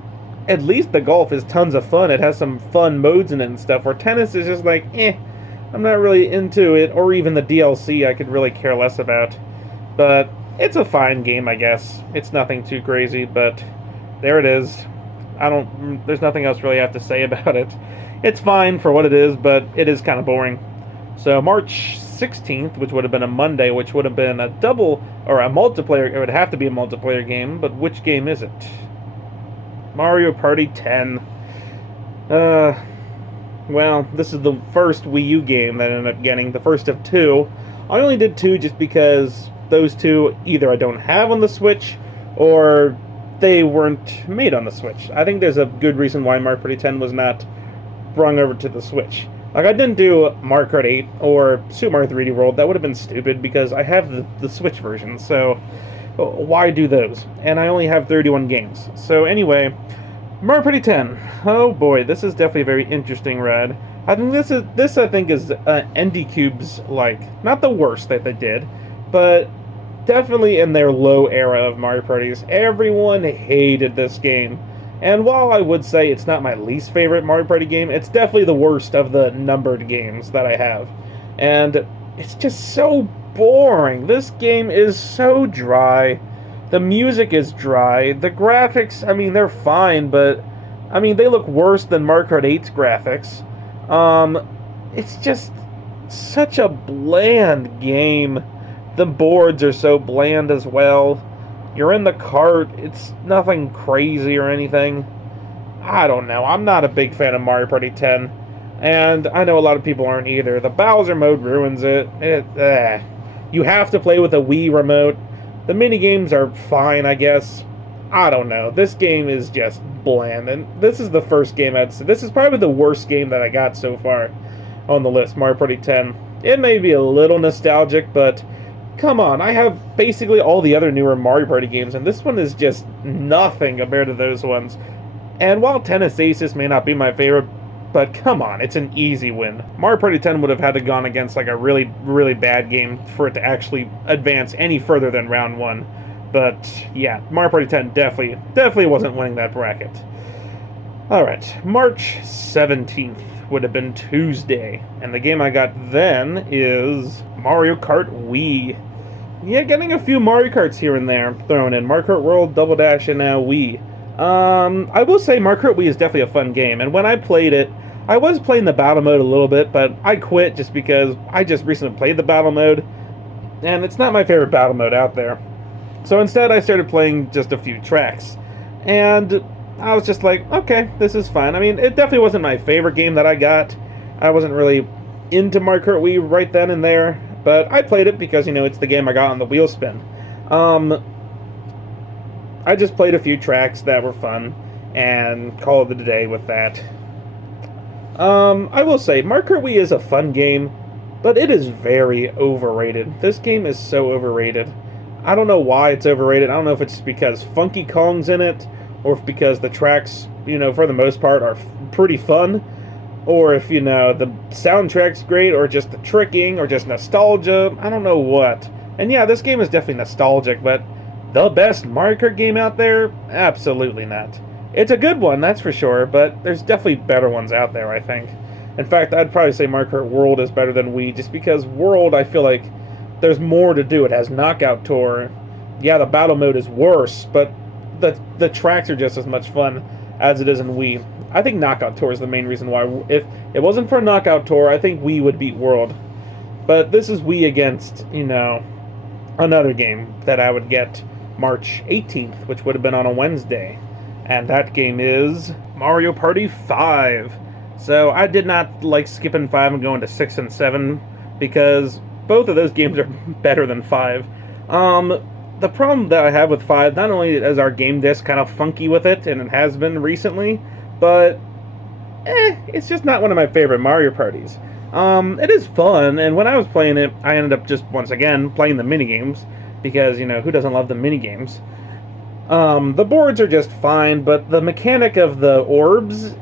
at least the golf is tons of fun. It has some fun modes in it and stuff, where tennis is just like, I'm not really into it, or even the DLC I could really care less about. But it's a fine game, I guess. It's nothing too crazy, but there it is. There's nothing else really I have to say about it. It's fine for what it is, but it is kind of boring. So March 16th, which would have been a Monday, which would have been a double, or a multiplayer, it would have to be a multiplayer game, but which game is it? Mario Party 10. Well, this is the first Wii U game that I ended up getting, the first of 2. I only did 2 just because those 2 either I don't have on the Switch, or they weren't made on the Switch. I think there's a good reason why Mario Party 10 was not brung over to the Switch. Like, I didn't do Mario Kart 8 or Super Mario 3D World. That would have been stupid because I have the Switch version, so why do those? And I only have 31 games. So anyway, Mario Party 10. Oh boy, this is definitely a very interesting ride. I think this I think is NDCube's, like, not the worst that they did, but definitely in their low era of Mario Parties. Everyone hated this game. And while I would say it's not my least favorite Mario Party game, it's definitely the worst of the numbered games that I have. And it's just so boring. This game is so dry. The music is dry. The graphics, I mean, they're fine, but I mean, they look worse than Mario Kart 8's graphics. It's just such a bland game. The boards are so bland as well. You're in the cart. It's nothing crazy or anything. I don't know. I'm not a big fan of Mario Party 10. And I know a lot of people aren't either. The Bowser mode ruins it. You have to play with a Wii remote. The minigames are fine, I guess. I don't know. This game is just bland. And this is the first game I'd say. This is probably the worst game that I got so far on the list, Mario Party 10. It may be a little nostalgic, but come on. I have basically all the other newer Mario Party games, and this one is just nothing compared to those ones. And while Tennis Aces may not be my favorite, but come on, it's an easy win. Mario Party 10 would have had to gone against like a really, really bad game for it to actually advance any further than round 1. But yeah, Mario Party 10 definitely wasn't winning that bracket. Alright, March 17th would have been Tuesday, and the game I got then is Mario Kart Wii. Yeah, getting a few Mario Karts here and there thrown in. Mario Kart World, Double Dash, and now Wii. I will say Mario Kart Wii is definitely a fun game, and when I played it, I was playing the battle mode a little bit, but I quit just because I just recently played the battle mode, and it's not my favorite battle mode out there. So instead I started playing just a few tracks, and I was just like, okay, this is fine. I mean, it definitely wasn't my favorite game that I got. I wasn't really into Mario Kart Wii right then and there, but I played it because, you know, it's the game I got on the wheel spin. I just played a few tracks that were fun, and called it a day with that. I will say, Mario Kart Wii is a fun game, but it is very overrated. This game is so overrated. I don't know why it's overrated. I don't know if it's because Funky Kong's in it, or if because the tracks, you know, for the most part, are pretty fun, or if, you know, the soundtrack's great, or just the tricking, or just nostalgia. I don't know what. And yeah, this game is definitely nostalgic, but the best Mario Kart game out there? Absolutely not. It's a good one, that's for sure, but there's definitely better ones out there, I think. In fact, I'd probably say Mario Kart World is better than Wii, just because World, I feel like there's more to do. It has Knockout Tour. Yeah, the battle mode is worse, but the tracks are just as much fun as it is in Wii. I think Knockout Tour is the main reason why. If it wasn't for Knockout Tour, I think Wii would beat World. But this is Wii against, you know, another game that I would get March 18th, which would have been on a Wednesday. And that game is Mario Party 5. So I did not like skipping 5 and going to 6 and 7, because both of those games are better than 5. The problem that I have with 5, not only is our game disc kind of funky with it, and it has been recently, but it's just not one of my favorite Mario Parties. It is fun, and when I was playing it, I ended up just, once again, playing the minigames, because, you know, who doesn't love the minigames? The boards are just fine, but the mechanic of the orbs,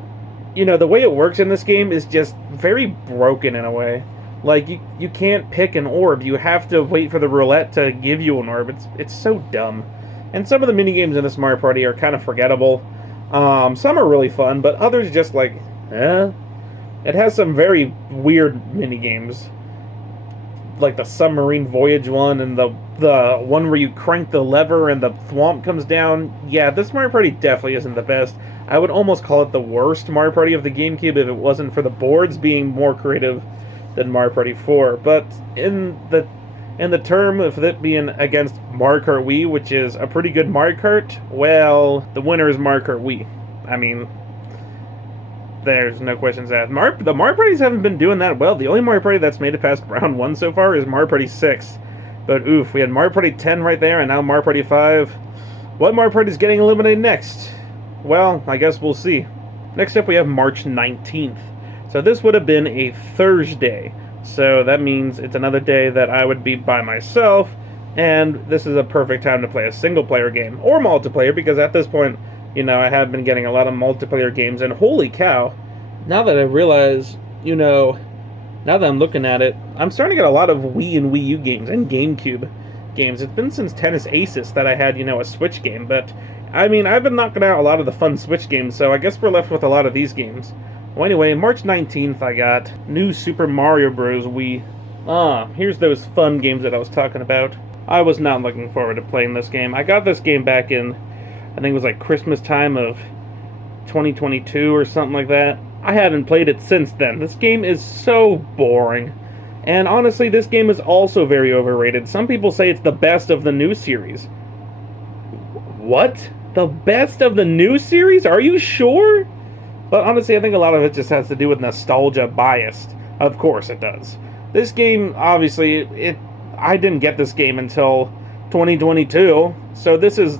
you know, the way it works in this game is just very broken in a way. Like, you can't pick an orb. You have to wait for the roulette to give you an orb. It's so dumb. And some of the minigames in this Mario Party are kind of forgettable. Some are really fun, but others just like, eh? It has some very weird minigames, like the submarine voyage one, and the one where you crank the lever and the thwomp comes down. Yeah, this Mario Party definitely isn't the best. I would almost call it the worst Mario Party of the GameCube if it wasn't for the boards being more creative than Mario Party 4. But in the term of it being against Mario Kart Wii, which is a pretty good Mario Kart, well, the winner is Mario Kart Wii. I mean, there's no questions asked. The Mario Parties haven't been doing that well. The only Mario Party that's made it past round 1 so far is Mario Party 6. But oof, we had Mario Party 10 right there, and now Mario Party 5. What Mario Party is getting eliminated next? Well, I guess we'll see. Next up we have March 19th. So this would have been a Thursday. So that means it's another day that I would be by myself, and this is a perfect time to play a single-player game, or multiplayer, because at this point, you know, I have been getting a lot of multiplayer games, and holy cow, now that I realize, you know, now that I'm looking at it, I'm starting to get a lot of Wii and Wii U games, and GameCube games. It's been since Tennis Aces that I had, you know, a Switch game, but, I mean, I've been knocking out a lot of the fun Switch games, so I guess we're left with a lot of these games. Well, anyway, March 19th, I got New Super Mario Bros. Wii. Here's those fun games that I was talking about. I was not looking forward to playing this game. I got this game back in, I think it was like Christmas time of 2022 or something like that. I haven't played it since then. This game is so boring. And honestly, this game is also very overrated. Some people say it's the best of the new series. What? The best of the new series? Are you sure? But honestly, I think a lot of it just has to do with nostalgia bias. Of course it does. This game, obviously, I didn't get this game until 2022, so this is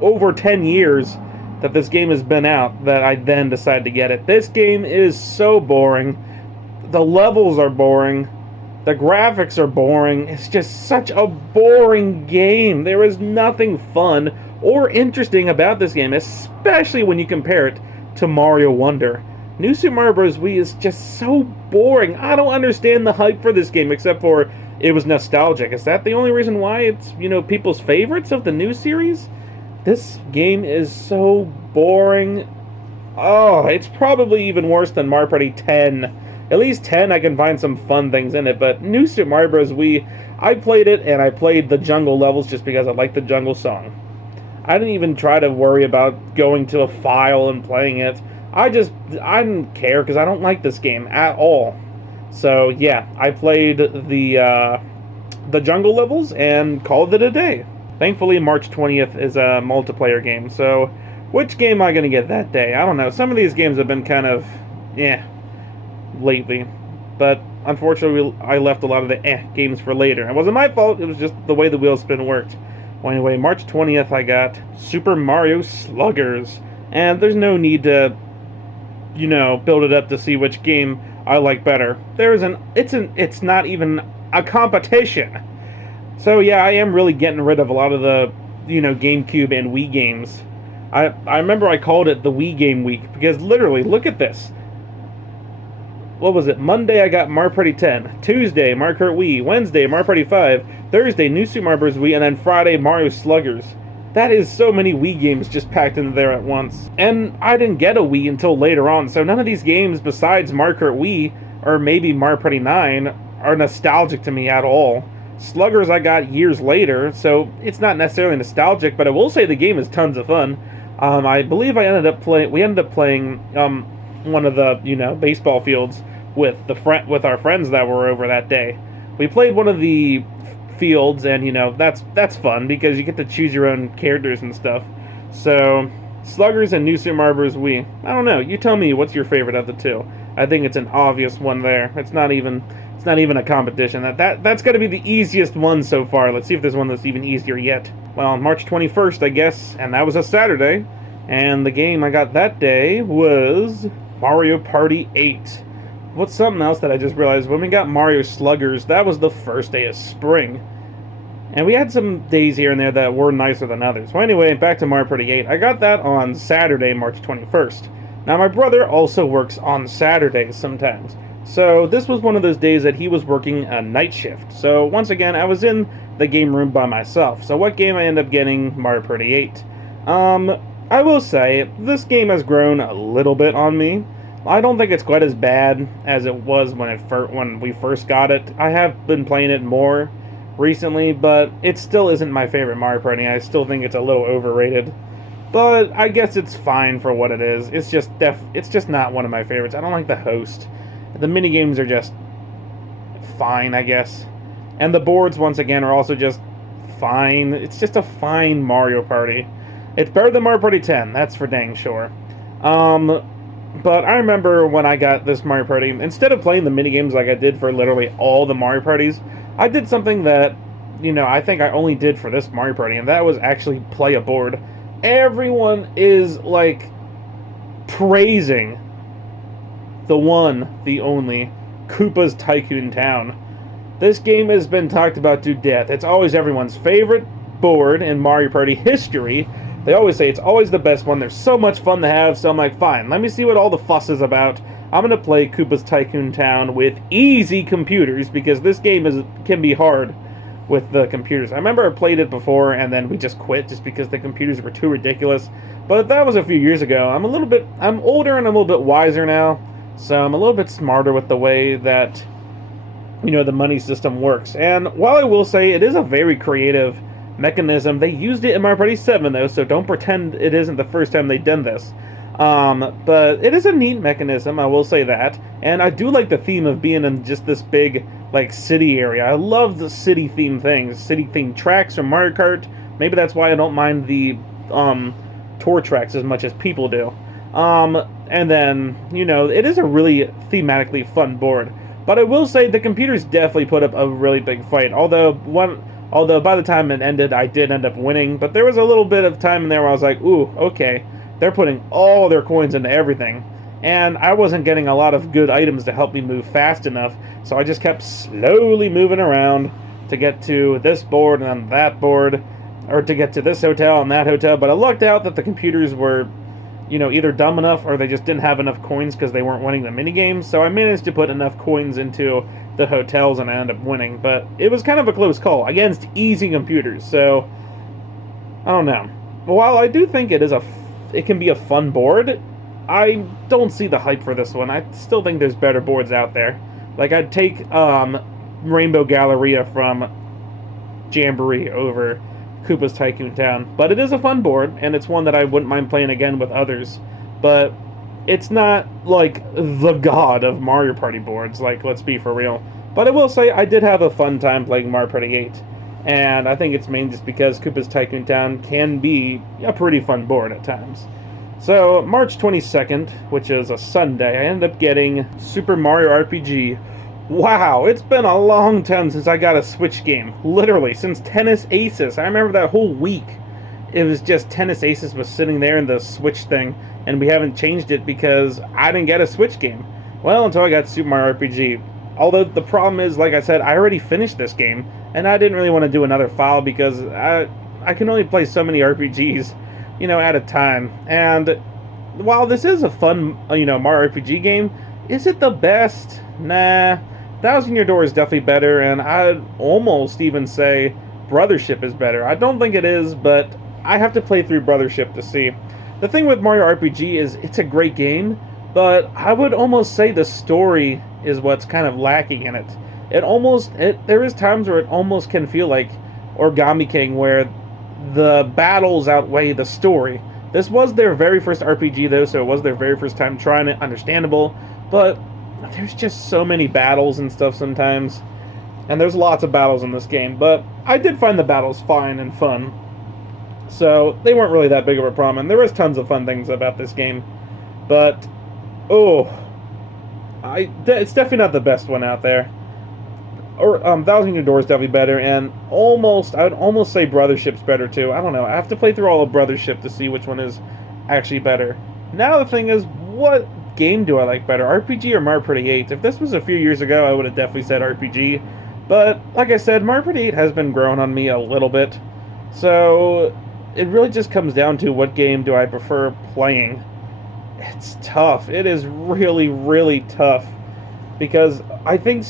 over 10 years that this game has been out that I then decided to get it. This game is so boring. The levels are boring. The graphics are boring. It's just such a boring game. There is nothing fun or interesting about this game, especially when you compare it to Mario Wonder. New Super Mario Bros. Wii is just so boring. I don't understand the hype for this game, except for it was nostalgic. Is that the only reason why it's, people's favorites of the new series? This game is so boring. Oh, it's probably even worse than Mario Party 10. At least 10, I can find some fun things in it, but New Super Mario Bros. Wii, I played it, and I played the jungle levels just because I like the jungle song. I didn't even try to worry about going to a file and playing it. I didn't care, because I don't like this game at all. So, yeah, I played the jungle levels and called it a day. Thankfully, March 20th is a multiplayer game, so which game am I going to get that day? I don't know. Some of these games have been kind of, lately, but unfortunately I left a lot of the games for later. It wasn't my fault, it was just the way the wheel spin worked. Well, anyway, March 20th I got Super Mario Sluggers, and there's no need to build it up to see which game I like better. It's not even a competition. So yeah, I am really getting rid of a lot of the GameCube and Wii games. I remember I called it the Wii Game Week because literally, look at this. What was it? Monday I got Mario Party 10. Tuesday, Mario Kart Wii. Wednesday, Mario Party 5. Thursday, New Super Mario Bros. Wii. And then Friday, Mario Sluggers. That is so many Wii games just packed in there at once. And I didn't get a Wii until later on, so none of these games besides Mario Kart Wii, or maybe Mario Party 9, are nostalgic to me at all. Sluggers I got years later, so it's not necessarily nostalgic, but I will say the game is tons of fun. I believe we ended up playing one of the baseball fields with our friends that were over that day. We played one of the fields, and that's fun because you get to choose your own characters and stuff. So Sluggers and New Super Mario Bros. Wii. I don't know. You tell me what's your favorite of the two. I think it's an obvious one there. It's not even a competition. That's got to be the easiest one so far. Let's see if there's one that's even easier yet. Well, on March 21st, I guess, and that was a Saturday, and the game I got that day was Mario Party 8. What's something else that I just realized? When we got Mario Sluggers, that was the first day of spring. And we had some days here and there that were nicer than others. Well, anyway, back to Mario Party 8. I got that on Saturday, March 21st. Now, my brother also works on Saturdays sometimes. So this was one of those days that he was working a night shift. So once again, I was in the game room by myself. So what game I ended up getting? Mario Party 8. I will say, this game has grown a little bit on me. I don't think it's quite as bad as it was when we first got it. I have been playing it more recently, but it still isn't my favorite Mario Party. I still think it's a little overrated. But I guess it's fine for what it is. It's just not one of my favorites. I don't like the host. The minigames are just fine, I guess. And the boards, once again, are also just fine. It's just a fine Mario Party. It's better than Mario Party 10, that's for dang sure. But I remember when I got this Mario Party, instead of playing the minigames like I did for literally all the Mario Parties, I did something that, I think I only did for this Mario Party, and that was actually play a board. Everyone is, praising the one, the only, Koopa's Tycoon Town. This game has been talked about to death. It's always everyone's favorite board in Mario Party history. They always say it's always the best one. There's so much fun to have, so I'm like, fine, let me see what all the fuss is about. I'm going to play Koopa's Tycoon Town with easy computers, because this game can be hard with the computers. I remember I played it before, and then we just quit just because the computers were too ridiculous. But that was a few years ago. I'm older and I'm a little bit wiser now, so I'm a little bit smarter with the way that, the money system works. And while I will say it is a very creative mechanism, they used it in Mario Party 7 though, so don't pretend it isn't the first time they've done this. But it is a neat mechanism, I will say that. And I do like the theme of being in just this big, city area. I love the city-themed things. City-themed tracks from Mario Kart. Maybe that's why I don't mind the tour tracks as much as people do. And then, it is a really thematically fun board. But I will say the computers definitely put up a really big fight. Although by the time it ended, I did end up winning. But there was a little bit of time in there where I was like, ooh, okay. They're putting all their coins into everything. And I wasn't getting a lot of good items to help me move fast enough. So I just kept slowly moving around to get to this board and then that board. Or to get to this hotel and that hotel. But I lucked out that the computers were, either dumb enough or they just didn't have enough coins because they weren't winning the minigames. So I managed to put enough coins into the hotels and I ended up winning. But it was kind of a close call against easy computers. So, I don't know. While I do think it can be a fun board, I don't see the hype for this one. I still think there's better boards out there. Like, I'd take Rainbow Galleria from Jamboree over Koopa's Tycoon Town. But it is a fun board, and it's one that I wouldn't mind playing again with others. But it's not, like, the god of Mario Party boards, like, let's be for real. But I will say, I did have a fun time playing Mario Party 8. And I think it's mainly just because Koopa's Tycoon Town can be a pretty fun board at times. So, March 22nd, which is a Sunday, I ended up getting Super Mario RPG. Wow, it's been a long time since I got a Switch game. Literally, since Tennis Aces. I remember that whole week. It was just Tennis Aces was sitting there in the Switch thing, and we haven't changed it because I didn't get a Switch game. Well, until I got Super Mario RPG. Although the problem is, like I said, I already finished this game, and I didn't really want to do another file because I can only play so many RPGs, at a time. And while this is a fun, Mario RPG game, is it the best? Nah. Thousand Year Door is definitely better, and I'd almost even say Brothership is better. I don't think it is, but I have to play through Brothership to see. The thing with Mario RPG is it's a great game, but I would almost say the story is what's kind of lacking in it. There is times where it almost can feel like Origami King, where the battles outweigh the story. This was their very first RPG, though, so it was their very first time trying it. Understandable, but there's just so many battles and stuff sometimes. And there's lots of battles in this game, but I did find the battles fine and fun. So, they weren't really that big of a problem, and there was tons of fun things about this game. But, it's definitely not the best one out there. Or, Thousand Year Door is definitely better, and I would almost say Brothership's better too. I don't know, I have to play through all of Brothership to see which one is actually better. Now the thing is, what game do I like better, RPG or Mario Party 8? If this was a few years ago, I would have definitely said RPG. But, like I said, Mario Party 8 has been growing on me a little bit. So, it really just comes down to what game do I prefer playing. It's tough. It is really, really tough. Because I think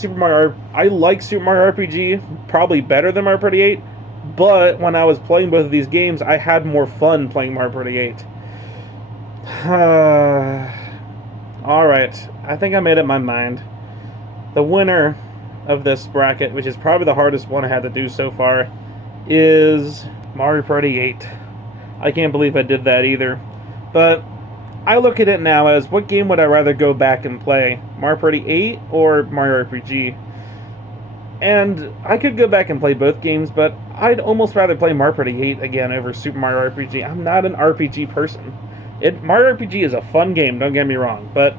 I like Super Mario RPG probably better than Mario Party 8. But when I was playing both of these games, I had more fun playing Mario Party 8. Alright, I think I made up my mind. The winner of this bracket, which is probably the hardest one I had to do so far, is Mario Party 8. I can't believe I did that either. But I look at it now as, what game would I rather go back and play? Mario Party 8 or Mario RPG? And I could go back and play both games, but I'd almost rather play Mario Party 8 again over Super Mario RPG. I'm not an RPG person. Mario RPG is a fun game, don't get me wrong, but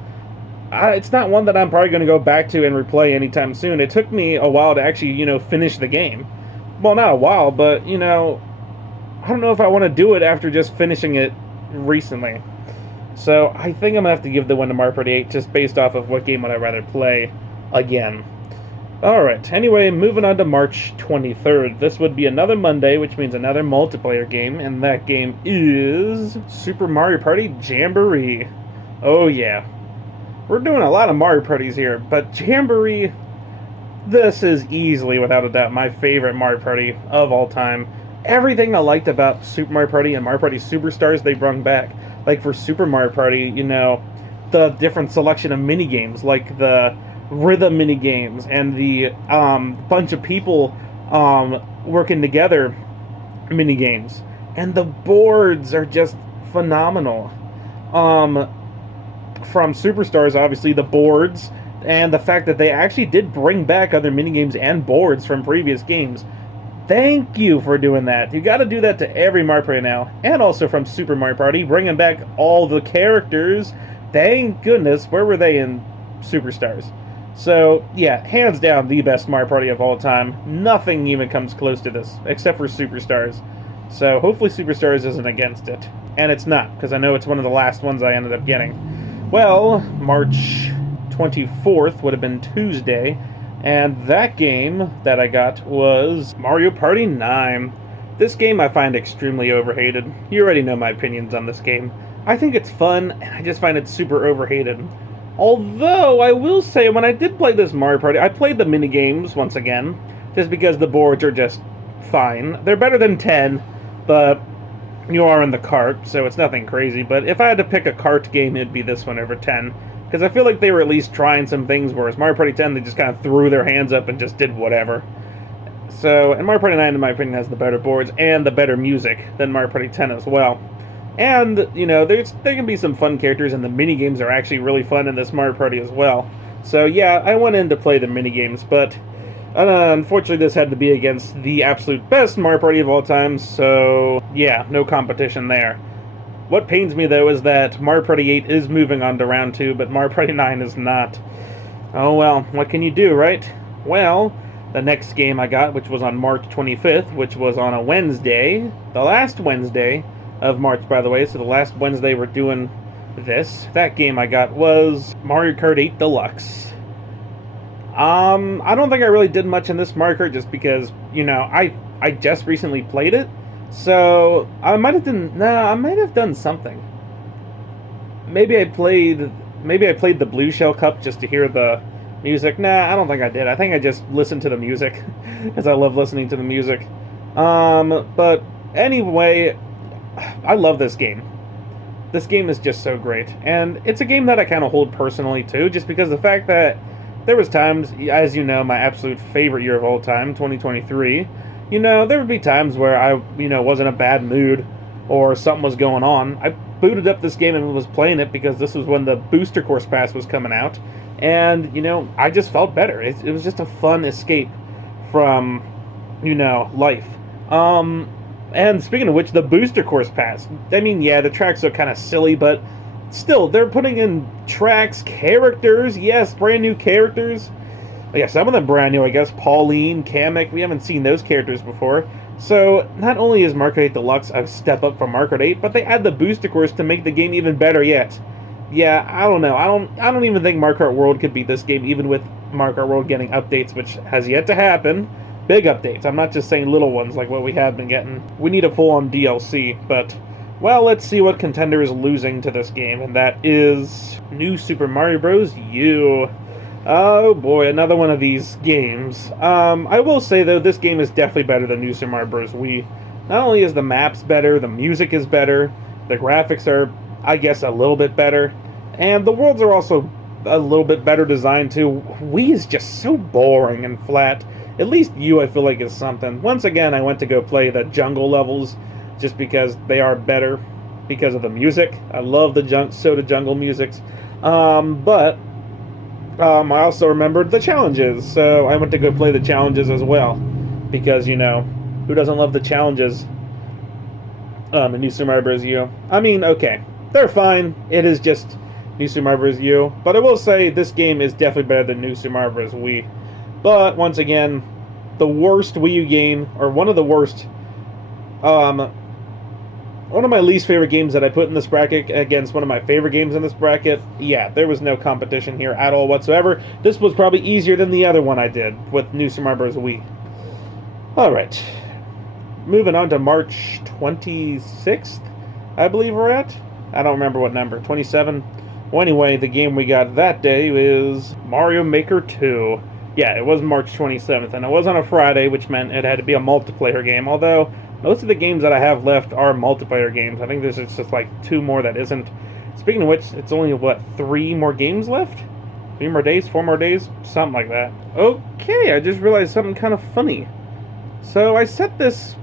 it's not one that I'm probably going to go back to and replay anytime soon. It took me a while to actually, finish the game. Well, not a while, but, I don't know if I want to do it after just finishing it recently. So, I think I'm going to have to give the one to Mario Party 8 just based off of what game would I rather play again. Alright, anyway, moving on to March 23rd. This would be another Monday, which means another multiplayer game, and that game is Super Mario Party Jamboree. Oh yeah. We're doing a lot of Mario Parties here, but Jamboree, this is easily, without a doubt, my favorite Mario Party of all time. Everything I liked about Super Mario Party and Mario Party Superstars, they brought back. Like for Super Mario Party, the different selection of minigames, like the rhythm minigames and the bunch of people working together minigames. And the boards are just phenomenal. From Superstars, obviously, the boards and the fact that they actually did bring back other minigames and boards from previous games. Thank you for doing that. You got to do that to every Mario Party now, and also from Super Mario Party, bringing back all the characters. Thank goodness. Where were they in Superstars? So, yeah, hands down, the best Mario Party of all time. Nothing even comes close to this, except for Superstars. So, hopefully Superstars isn't against it. And it's not, because I know it's one of the last ones I ended up getting. Well, March 24th would have been Tuesday, and that game that I got was Mario Party 9. This game I find extremely overhated. You already know my opinions on this game. I think it's fun, and I just find it super overhated. Although, I will say, when I did play this Mario Party, I played the minigames once again, just because the boards are just fine. They're better than 10, but you are in the cart, so it's nothing crazy. But if I had to pick a cart game, it'd be this one over 10. Because I feel like they were at least trying some things, whereas Mario Party 10, they just kind of threw their hands up and just did whatever. So, and Mario Party 9, in my opinion, has the better boards and the better music than Mario Party 10 as well. And, you know, there can be some fun characters, and the minigames are actually really fun in this Mario Party as well. So, yeah, I went in to play the minigames, but unfortunately this had to be against the absolute best Mario Party of all time, so, yeah, no competition there. What pains me, though, is that Mario Party 8 is moving on to round 2, but Mario Party 9 is not. Oh, well, what can you do, right? Well, the next game I got, which was on March 25th, which was on a Wednesday, the last Wednesday of March, by the way, so the last Wednesday we're doing this. That game I got was Mario Kart 8 Deluxe. I don't think I really did much in this Mario Kart just because, you know, I just recently played it, so I might have done something. Maybe I played the Blue Shell Cup just to hear the music. Nah, I don't think I did. I think I just listened to the music, because I love listening to the music. But anyway, I love this game. This game is just so great. And it's a game that I kind of hold personally, too, just because the fact that there was times, as you know, my absolute favorite year of all time, 2023, you know, there would be times where I, you know, was in a bad mood or something was going on. I booted up this game and was playing it because this was when the Booster Course Pass was coming out. And, you know, I just felt better. It was just a fun escape from, you know, life. And speaking of which, the Booster Course Pass. I mean, yeah, the tracks are kind of silly, but still, they're putting in tracks, characters. Yes, brand new characters. Yeah, some of them brand new, I guess. Pauline, Kamek, we haven't seen those characters before. So, not only is Mario Kart 8 Deluxe a step up from Mario Kart 8, but they add the Booster Course to make the game even better yet. Yeah, I don't know. I don't even think Mario Kart World could beat this game, even with Mario Kart World getting updates, which has yet to happen. Big updates. I'm not just saying little ones like what we have been getting. We need a full-on DLC, but, well, let's see what contender is losing to this game, and that is New Super Mario Bros. U. Oh boy, another one of these games. I will say, though, this game is definitely better than New Super Mario Bros. Wii. Not only is the maps better, the music is better, the graphics are, I guess, a little bit better, and the worlds are also a little bit better designed, too. Wii is just so boring and flat. At least U, I feel like, is something. Once again, I went to go play the jungle levels just because they are better because of the music. I love the Soda Jungle musics. But I also remembered the challenges, so I went to go play the challenges as well. Because, you know, who doesn't love the challenges in New Super Mario Bros. U? I mean, okay, they're fine. It is just New Super Mario Bros. U. But I will say this game is definitely better than New Super Mario Bros. Wii. But, once again, the worst Wii U game, or one of the worst, one of my least favorite games that I put in this bracket against one of my favorite games in this bracket, yeah, there was no competition here at all whatsoever. This was probably easier than the other one I did with New Super Mario Bros. Wii. Alright. Moving on to March 26th, I believe we're at. I don't remember what number, 27? Well, anyway, the game we got that day is Mario Maker 2. Yeah, it was March 27th, and it was on a Friday, which meant it had to be a multiplayer game, although most of the games that I have left are multiplayer games. I think there's just like 2 more that isn't. Speaking of which, it's only, what, 3 more games left? 3 more days? 4 more days? Something like that. Okay, I just realized something kind of funny. So I set this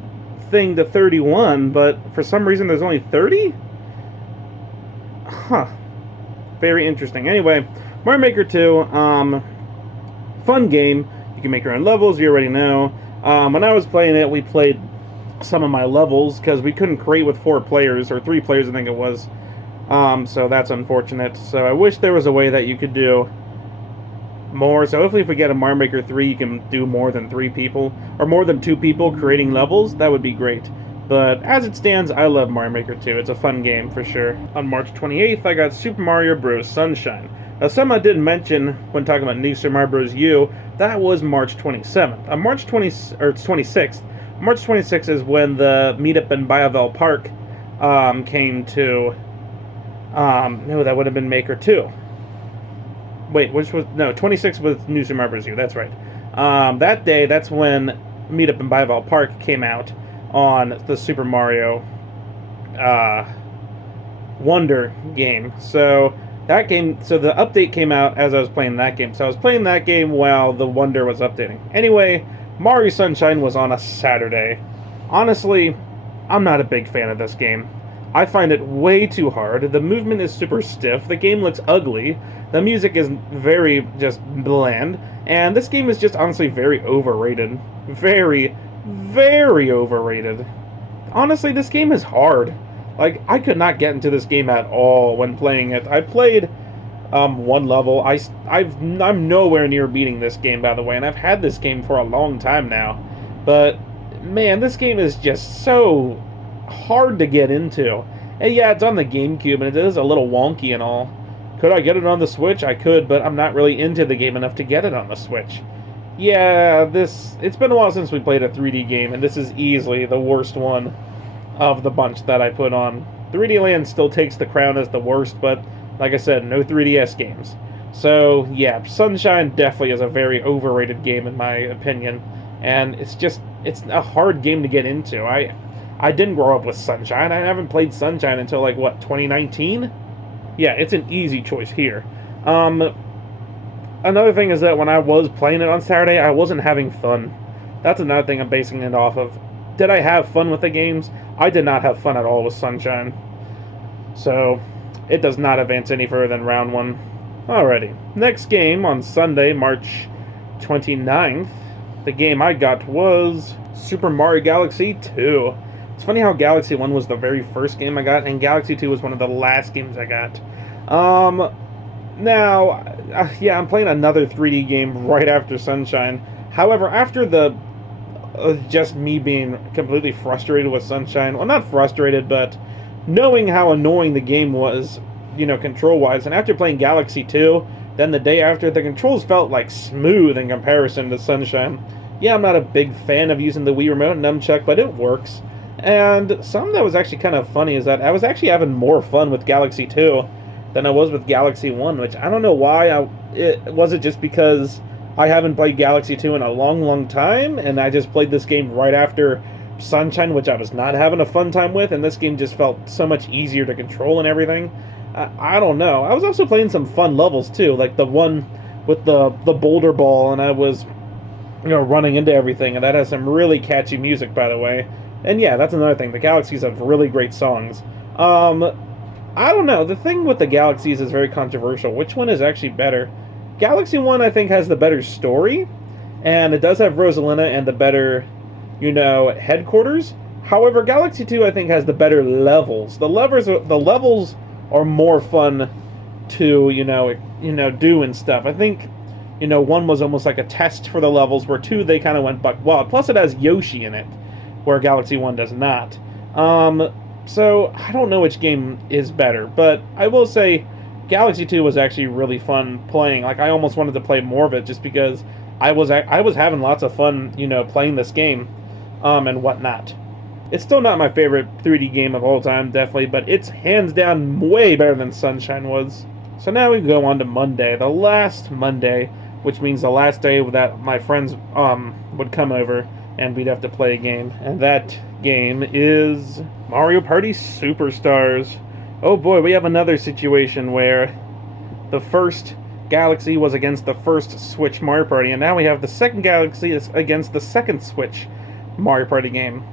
thing to 31, but for some reason there's only 30? Huh. Very interesting. Anyway, Mario Maker 2, fun game. You can make your own levels, you already know. When I was playing it, we played some of my levels because we couldn't create with 4 players or 3 players, I think it was. So that's unfortunate. So I wish there was a way that you could do more. So hopefully if we get a Mario Maker 3, you can do more than 3 people or more than 2 people creating levels. That would be great. But as it stands, I love Mario Maker 2. It's a fun game for sure. On March 28th, I got Super Mario Bros. Sunshine. Now, something I didn't mention when talking about New Super Mario Bros. U, that was March 27th. On March 26th, March 26th is when the meetup in Biovel Park came to. No, that would have been Maker 2. Wait, which was. No, 26th was New Super Mario Bros. U, that's right. That day, that's when Meetup in Biovel Park came out on the Super Mario Wonder game. So that game, so the update came out as I was playing that game. So I was playing that game while the Wonder was updating. Anyway, Mario Sunshine was on a Saturday. Honestly, I'm not a big fan of this game. I find it way too hard. The movement is super stiff. The game looks ugly. The music is very just bland. And this game is just honestly very overrated. Very, very overrated. Honestly, this game is hard. Like, I could not get into this game at all when playing it. I played one level. I'm nowhere near beating this game, by the way, and I've had this game for a long time now. But, man, this game is just so hard to get into. And yeah, it's on the GameCube, and it is a little wonky and all. Could I get it on the Switch? I could, but I'm not really into the game enough to get it on the Switch. Yeah, it's been a while since we played a 3D game, and this is easily the worst one of the bunch that I put on. 3D Land still takes the crown as the worst, but like I said, no 3DS games. So, yeah, Sunshine definitely is a very overrated game in my opinion, and it's a hard game to get into. I didn't grow up with Sunshine. I haven't played Sunshine until, like, what, 2019? Yeah, it's an easy choice here. Another thing is that when I was playing it on Saturday, I wasn't having fun. That's another thing I'm basing it off of. Did I have fun with the games? I did not have fun at all with Sunshine. So, it does not advance any further than round 1. Alrighty. Next game on Sunday, March 29th, the game I got was Super Mario Galaxy 2. It's funny how Galaxy 1 was the very first game I got, and Galaxy 2 was one of the last games I got. Yeah, I'm playing another 3D game right after Sunshine. However, after just me being completely frustrated with Sunshine, well, not frustrated, but knowing how annoying the game was, control-wise, and after playing Galaxy 2, then the day after, the controls felt, like, smooth in comparison to Sunshine. Yeah, I'm not a big fan of using the Wii Remote Nunchuck, but it works. And something that was actually kind of funny is that I was actually having more fun with Galaxy 2 than I was with Galaxy 1, which I don't know why. Was it just because I haven't played Galaxy 2 in a long, long time, and I just played this game right after Sunshine, which I was not having a fun time with, and this game just felt so much easier to control and everything? I don't know. I was also playing some fun levels, too, like the one with the boulder ball, and I was, running into everything, and that has some really catchy music, by the way. And yeah, that's another thing. The Galaxies have really great songs. I don't know. The thing with the Galaxies is very controversial. Which one is actually better? Galaxy 1, I think, has the better story. And it does have Rosalina and the better, headquarters. However, Galaxy 2, I think, has the better levels. The levels are more fun to, do and stuff. I think, 1 was almost like a test for the levels, where 2, they kind of went buck wild. Plus, it has Yoshi in it, where Galaxy 1 does not. So, I don't know which game is better, but I will say Galaxy 2 was actually really fun playing. Like, I almost wanted to play more of it just because I was having lots of fun, playing this game, and whatnot. It's still not my favorite 3D game of all time, definitely, but it's hands down way better than Sunshine was. So now we go on to Monday, the last Monday, which means the last day that my friends would come over and we'd have to play a game. And that game is Mario Party Superstars. Oh boy, we have another situation where the first Galaxy was against the first Switch Mario Party, and now we have the second Galaxy against the second Switch Mario Party game.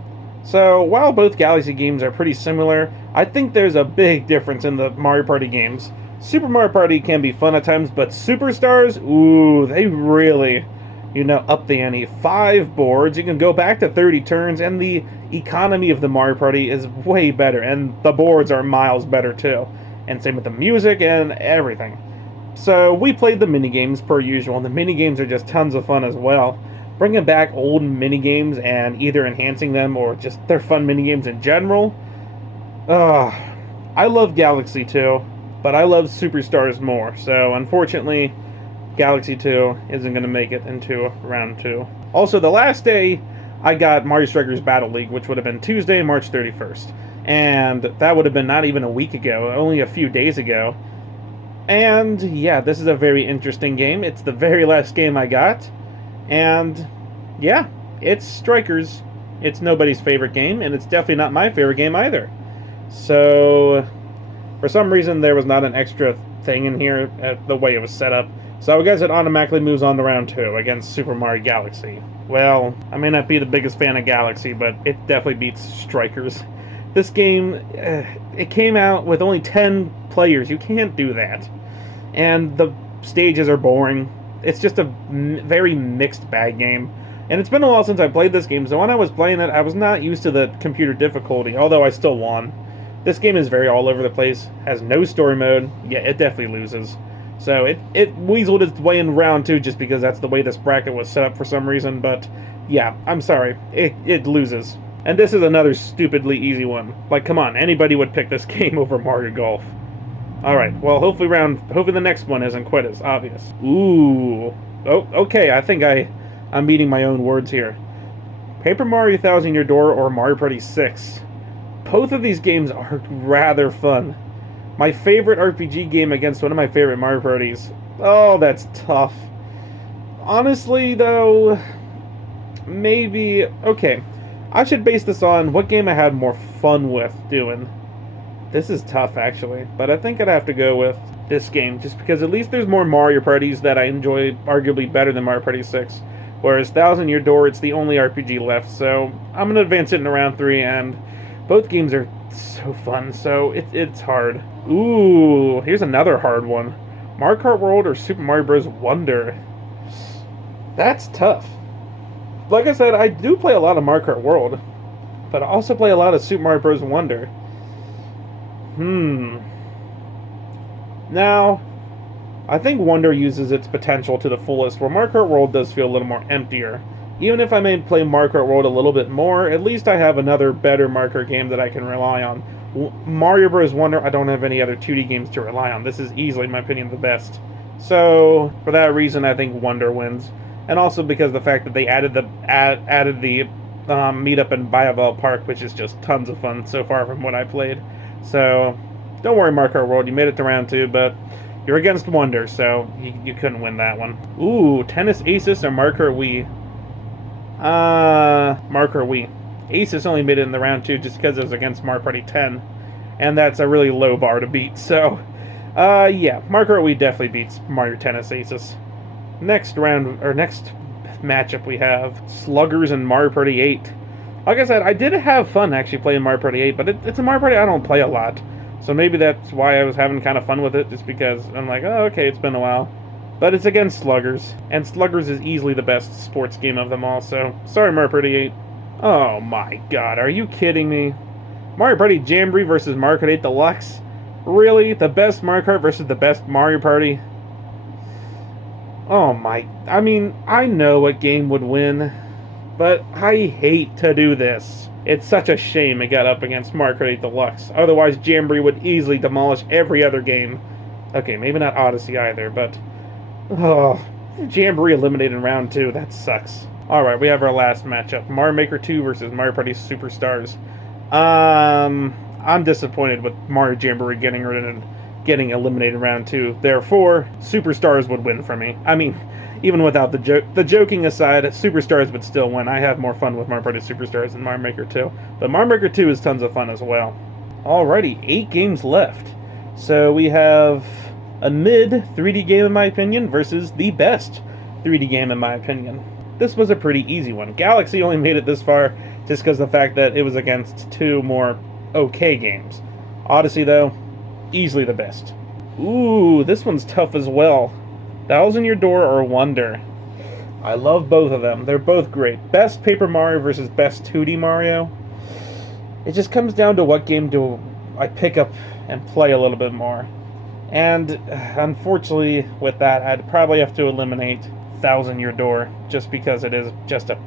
So, while both Galaxy games are pretty similar, I think there's a big difference in the Mario Party games. Super Mario Party can be fun at times, but Superstars, ooh, they really up the ante. 5 boards, you can go back to 30 turns, and the economy of the Mario Party is way better, and the boards are miles better too. And same with the music and everything. So we played the minigames per usual, and the minigames are just tons of fun as well. Bringing back old minigames and either enhancing them or just they're fun minigames in general. I love Galaxy 2, but I love Superstars more. So unfortunately, Galaxy 2 isn't going to make it into round 2. Also, the last day I got Mario Strikers Battle League, which would have been Tuesday, March 31st. And that would have been not even a week ago, only a few days ago. And yeah, this is a very interesting game. It's the very last game I got. And yeah, it's Strikers. It's nobody's favorite game, and it's definitely not my favorite game either. So, for some reason, there was not an extra thing in here at the way it was set up. So I guess it automatically moves on to round 2 against Super Mario Galaxy. Well, I may not be the biggest fan of Galaxy, but it definitely beats Strikers. This game, it came out with only 10 players. You can't do that. And the stages are boring. It's just a very mixed bag game. And it's been a while since I played this game, so when I was playing it, I was not used to the computer difficulty, although I still won. This game is very all over the place, has no story mode. Yeah, it definitely loses. So it weaseled its way in round 2 just because that's the way this bracket was set up for some reason, but yeah, I'm sorry. It loses. And this is another stupidly easy one. Like, come on, anybody would pick this game over Mario Golf. Alright, well, hopefully the next one isn't quite as obvious. Ooh. Oh, okay, I think I'm eating my own words here. Paper Mario Thousand Year Door or Mario Party 6. Both of these games are rather fun. My favorite RPG game against one of my favorite Mario Parties. Oh, that's tough. Honestly, though, maybe... Okay, I should base this on what game I had more fun with doing. This is tough, actually, but I think I'd have to go with this game, just because at least there's more Mario Parties that I enjoy arguably better than Mario Party 6. Whereas Thousand Year Door, it's the only RPG left, so I'm going to advance it in round 3, and both games are so fun, so it's hard. Ooh, here's another hard one. Mario Kart World or Super Mario Bros. Wonder? That's tough. Like I said, I do play a lot of Mario Kart World, but I also play a lot of Super Mario Bros. Wonder. Now, I think Wonder uses its potential to the fullest, where Mario Kart World does feel a little more emptier. Even if I may play Mario Kart World a little bit more, at least I have another better Mario Kart game that I can rely on. Mario Bros. Wonder, I don't have any other 2D games to rely on. This is easily, in my opinion, the best. So, for that reason, I think Wonder wins. And also because of the fact that they added the meetup in Bioville Park, which is just tons of fun so far from what I played. So, don't worry, Mario Kart World, you made it to round 2, but you're against Wonder, so you couldn't win that one. Ooh, Tennis Aces or Mario Kart Wii? Mario Kart Wii. Aces only made it in the round 2 just because it was against Mario Party 10, and that's a really low bar to beat, so, yeah, Mario Kart Wii definitely beats Mario Tennis Aces. Next matchup we have Sluggers and Mario Party 8. Like I said, I did have fun actually playing Mario Party 8, but it's a Mario Party I don't play a lot. So maybe that's why I was having kind of fun with it, just because I'm like, oh, okay, it's been a while. But it's against Sluggers, and Sluggers is easily the best sports game of them all, so sorry, Mario Party 8. Oh my god, are you kidding me? Mario Party Jamboree versus Mario Kart 8 Deluxe? Really? The best Mario Kart versus the best Mario Party? Oh my... I mean, I know what game would win, but I hate to do this. It's such a shame it got up against Mario Kart 8 Deluxe. Otherwise, Jamboree would easily demolish every other game. Okay, maybe not Odyssey either, but... Oh, Jamboree eliminated in round 2. That sucks. Alright, we have our last matchup. Mario Maker 2 versus Mario Party Superstars. I'm disappointed with Mario Jamboree getting eliminated in round 2. Therefore, Superstars would win for me. I mean, even without the joking aside, Superstars would still win. I have more fun with Mario Party Superstars than Mario Maker 2. But Mario Maker 2 is tons of fun as well. Alrighty, 8 games left. So we have a mid 3D game in my opinion versus the best 3D game in my opinion. This was a pretty easy one. Galaxy only made it this far just because of the fact that it was against 2 more okay games. Odyssey, though, easily the best. Ooh, this one's tough as well. Thousand Year Door or Wonder? I love both of them. They're both great. Best Paper Mario versus best 2D Mario. It just comes down to what game do I pick up and play a little bit more. And unfortunately, with that, I'd probably have to eliminate Thousand Year Door just because it is just a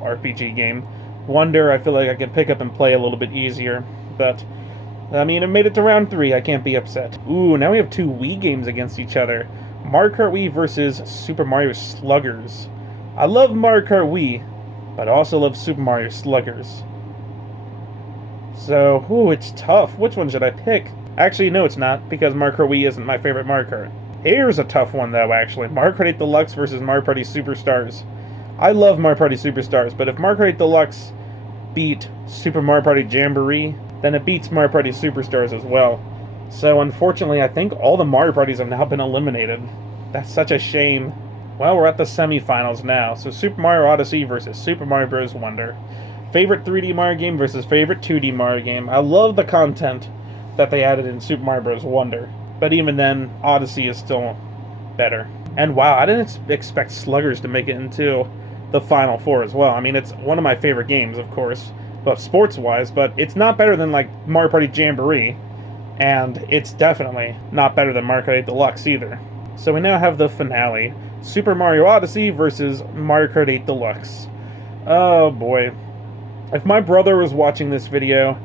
RPG game. Wonder, I feel like I can pick up and play a little bit easier, but I mean, it made it to round 3. I can't be upset. Ooh, now we have 2 Wii games against each other. Mario Kart Wii versus Super Mario Sluggers. I love Mario Kart Wii, but I also love Super Mario Sluggers. So, ooh, it's tough. Which one should I pick? Actually, no, it's not, because Mario Kart Wii isn't my favorite Mario Kart. Here's a tough one, though, actually. Mario Kart 8 Deluxe versus Mario Party Superstars. I love Mario Party Superstars, but if Mario Kart 8 Deluxe beat Super Mario Party Jamboree, then it beats Mario Party Superstars as well. So unfortunately, I think all the Mario Parties have now been eliminated. That's such a shame. Well, we're at the semifinals now. So Super Mario Odyssey versus Super Mario Bros. Wonder. Favorite 3D Mario game versus favorite 2D Mario game. I love the content that they added in Super Mario Bros. Wonder. But even then, Odyssey is still better. And wow, I didn't expect Sluggers to make it into the Final Four as well. I mean, it's one of my favorite games, of course, but sports-wise, but it's not better than, like, Mario Party Jamboree, and it's definitely not better than Mario Kart 8 Deluxe either. So we now have the finale, Super Mario Odyssey versus Mario Kart 8 Deluxe. Oh boy. If my brother was watching this video,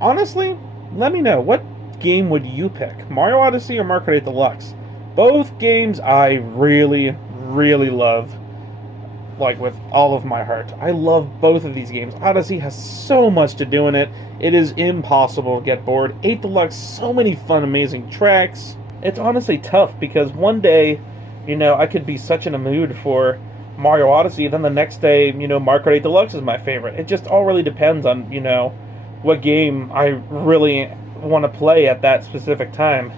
honestly, let me know, what game would you pick? Mario Odyssey or Mario Kart 8 Deluxe? Both games I really, really love. Like, with all of my heart. I love both of these games. Odyssey has so much to do in it. It is impossible to get bored. 8 Deluxe, so many fun, amazing tracks. It's honestly tough because one day, you know, I could be such in a mood for Mario Odyssey, then the next day, you know, Mario Kart 8 Deluxe is my favorite. It just all really depends on, you know, what game I really want to play at that specific time.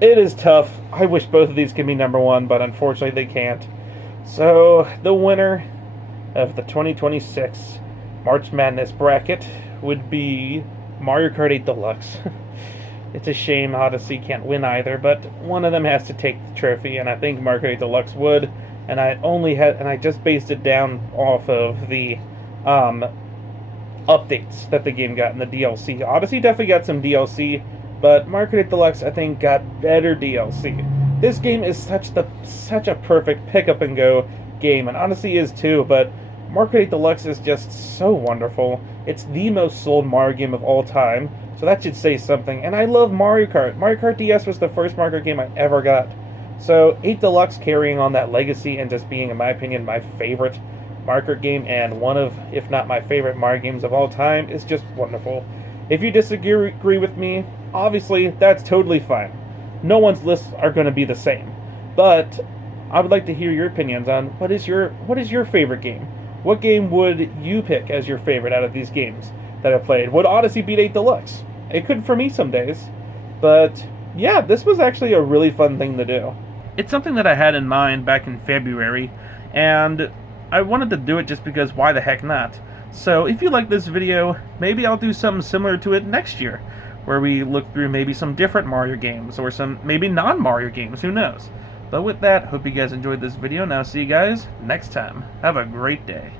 It is tough. I wish both of these could be number 1, but unfortunately they can't. So, the winner of the 2026 March Madness bracket would be Mario Kart 8 Deluxe. It's a shame Odyssey can't win either, but one of them has to take the trophy, and I think Mario Kart 8 Deluxe would. And I just based it down off of the updates that the game got in the DLC. Odyssey definitely got some DLC, but Mario Kart 8 Deluxe, I think, got better DLC. This game is such a perfect pick-up-and-go game, and Odyssey is too, but Mario Kart 8 Deluxe is just so wonderful. It's the most sold Mario game of all time, so that should say something. And I love Mario Kart. Mario Kart DS was the first Mario Kart game I ever got. So 8 Deluxe carrying on that legacy and just being, in my opinion, my favorite Mario Kart game and one of, if not my favorite Mario games of all time, is just wonderful. If you disagree with me, obviously, that's totally fine. No one's lists are going to be the same. But I would like to hear your opinions on what is your favorite game? What game would you pick as your favorite out of these games that I've played? Would Odyssey beat 8 Deluxe? It could for me some days. But yeah, this was actually a really fun thing to do. It's something that I had in mind back in February, and I wanted to do it just because why the heck not? So if you like this video, maybe I'll do something similar to it next year, where we look through maybe some different Mario games, or some maybe non-Mario games, who knows? But with that, hope you guys enjoyed this video, and I'll see you guys next time. Have a great day.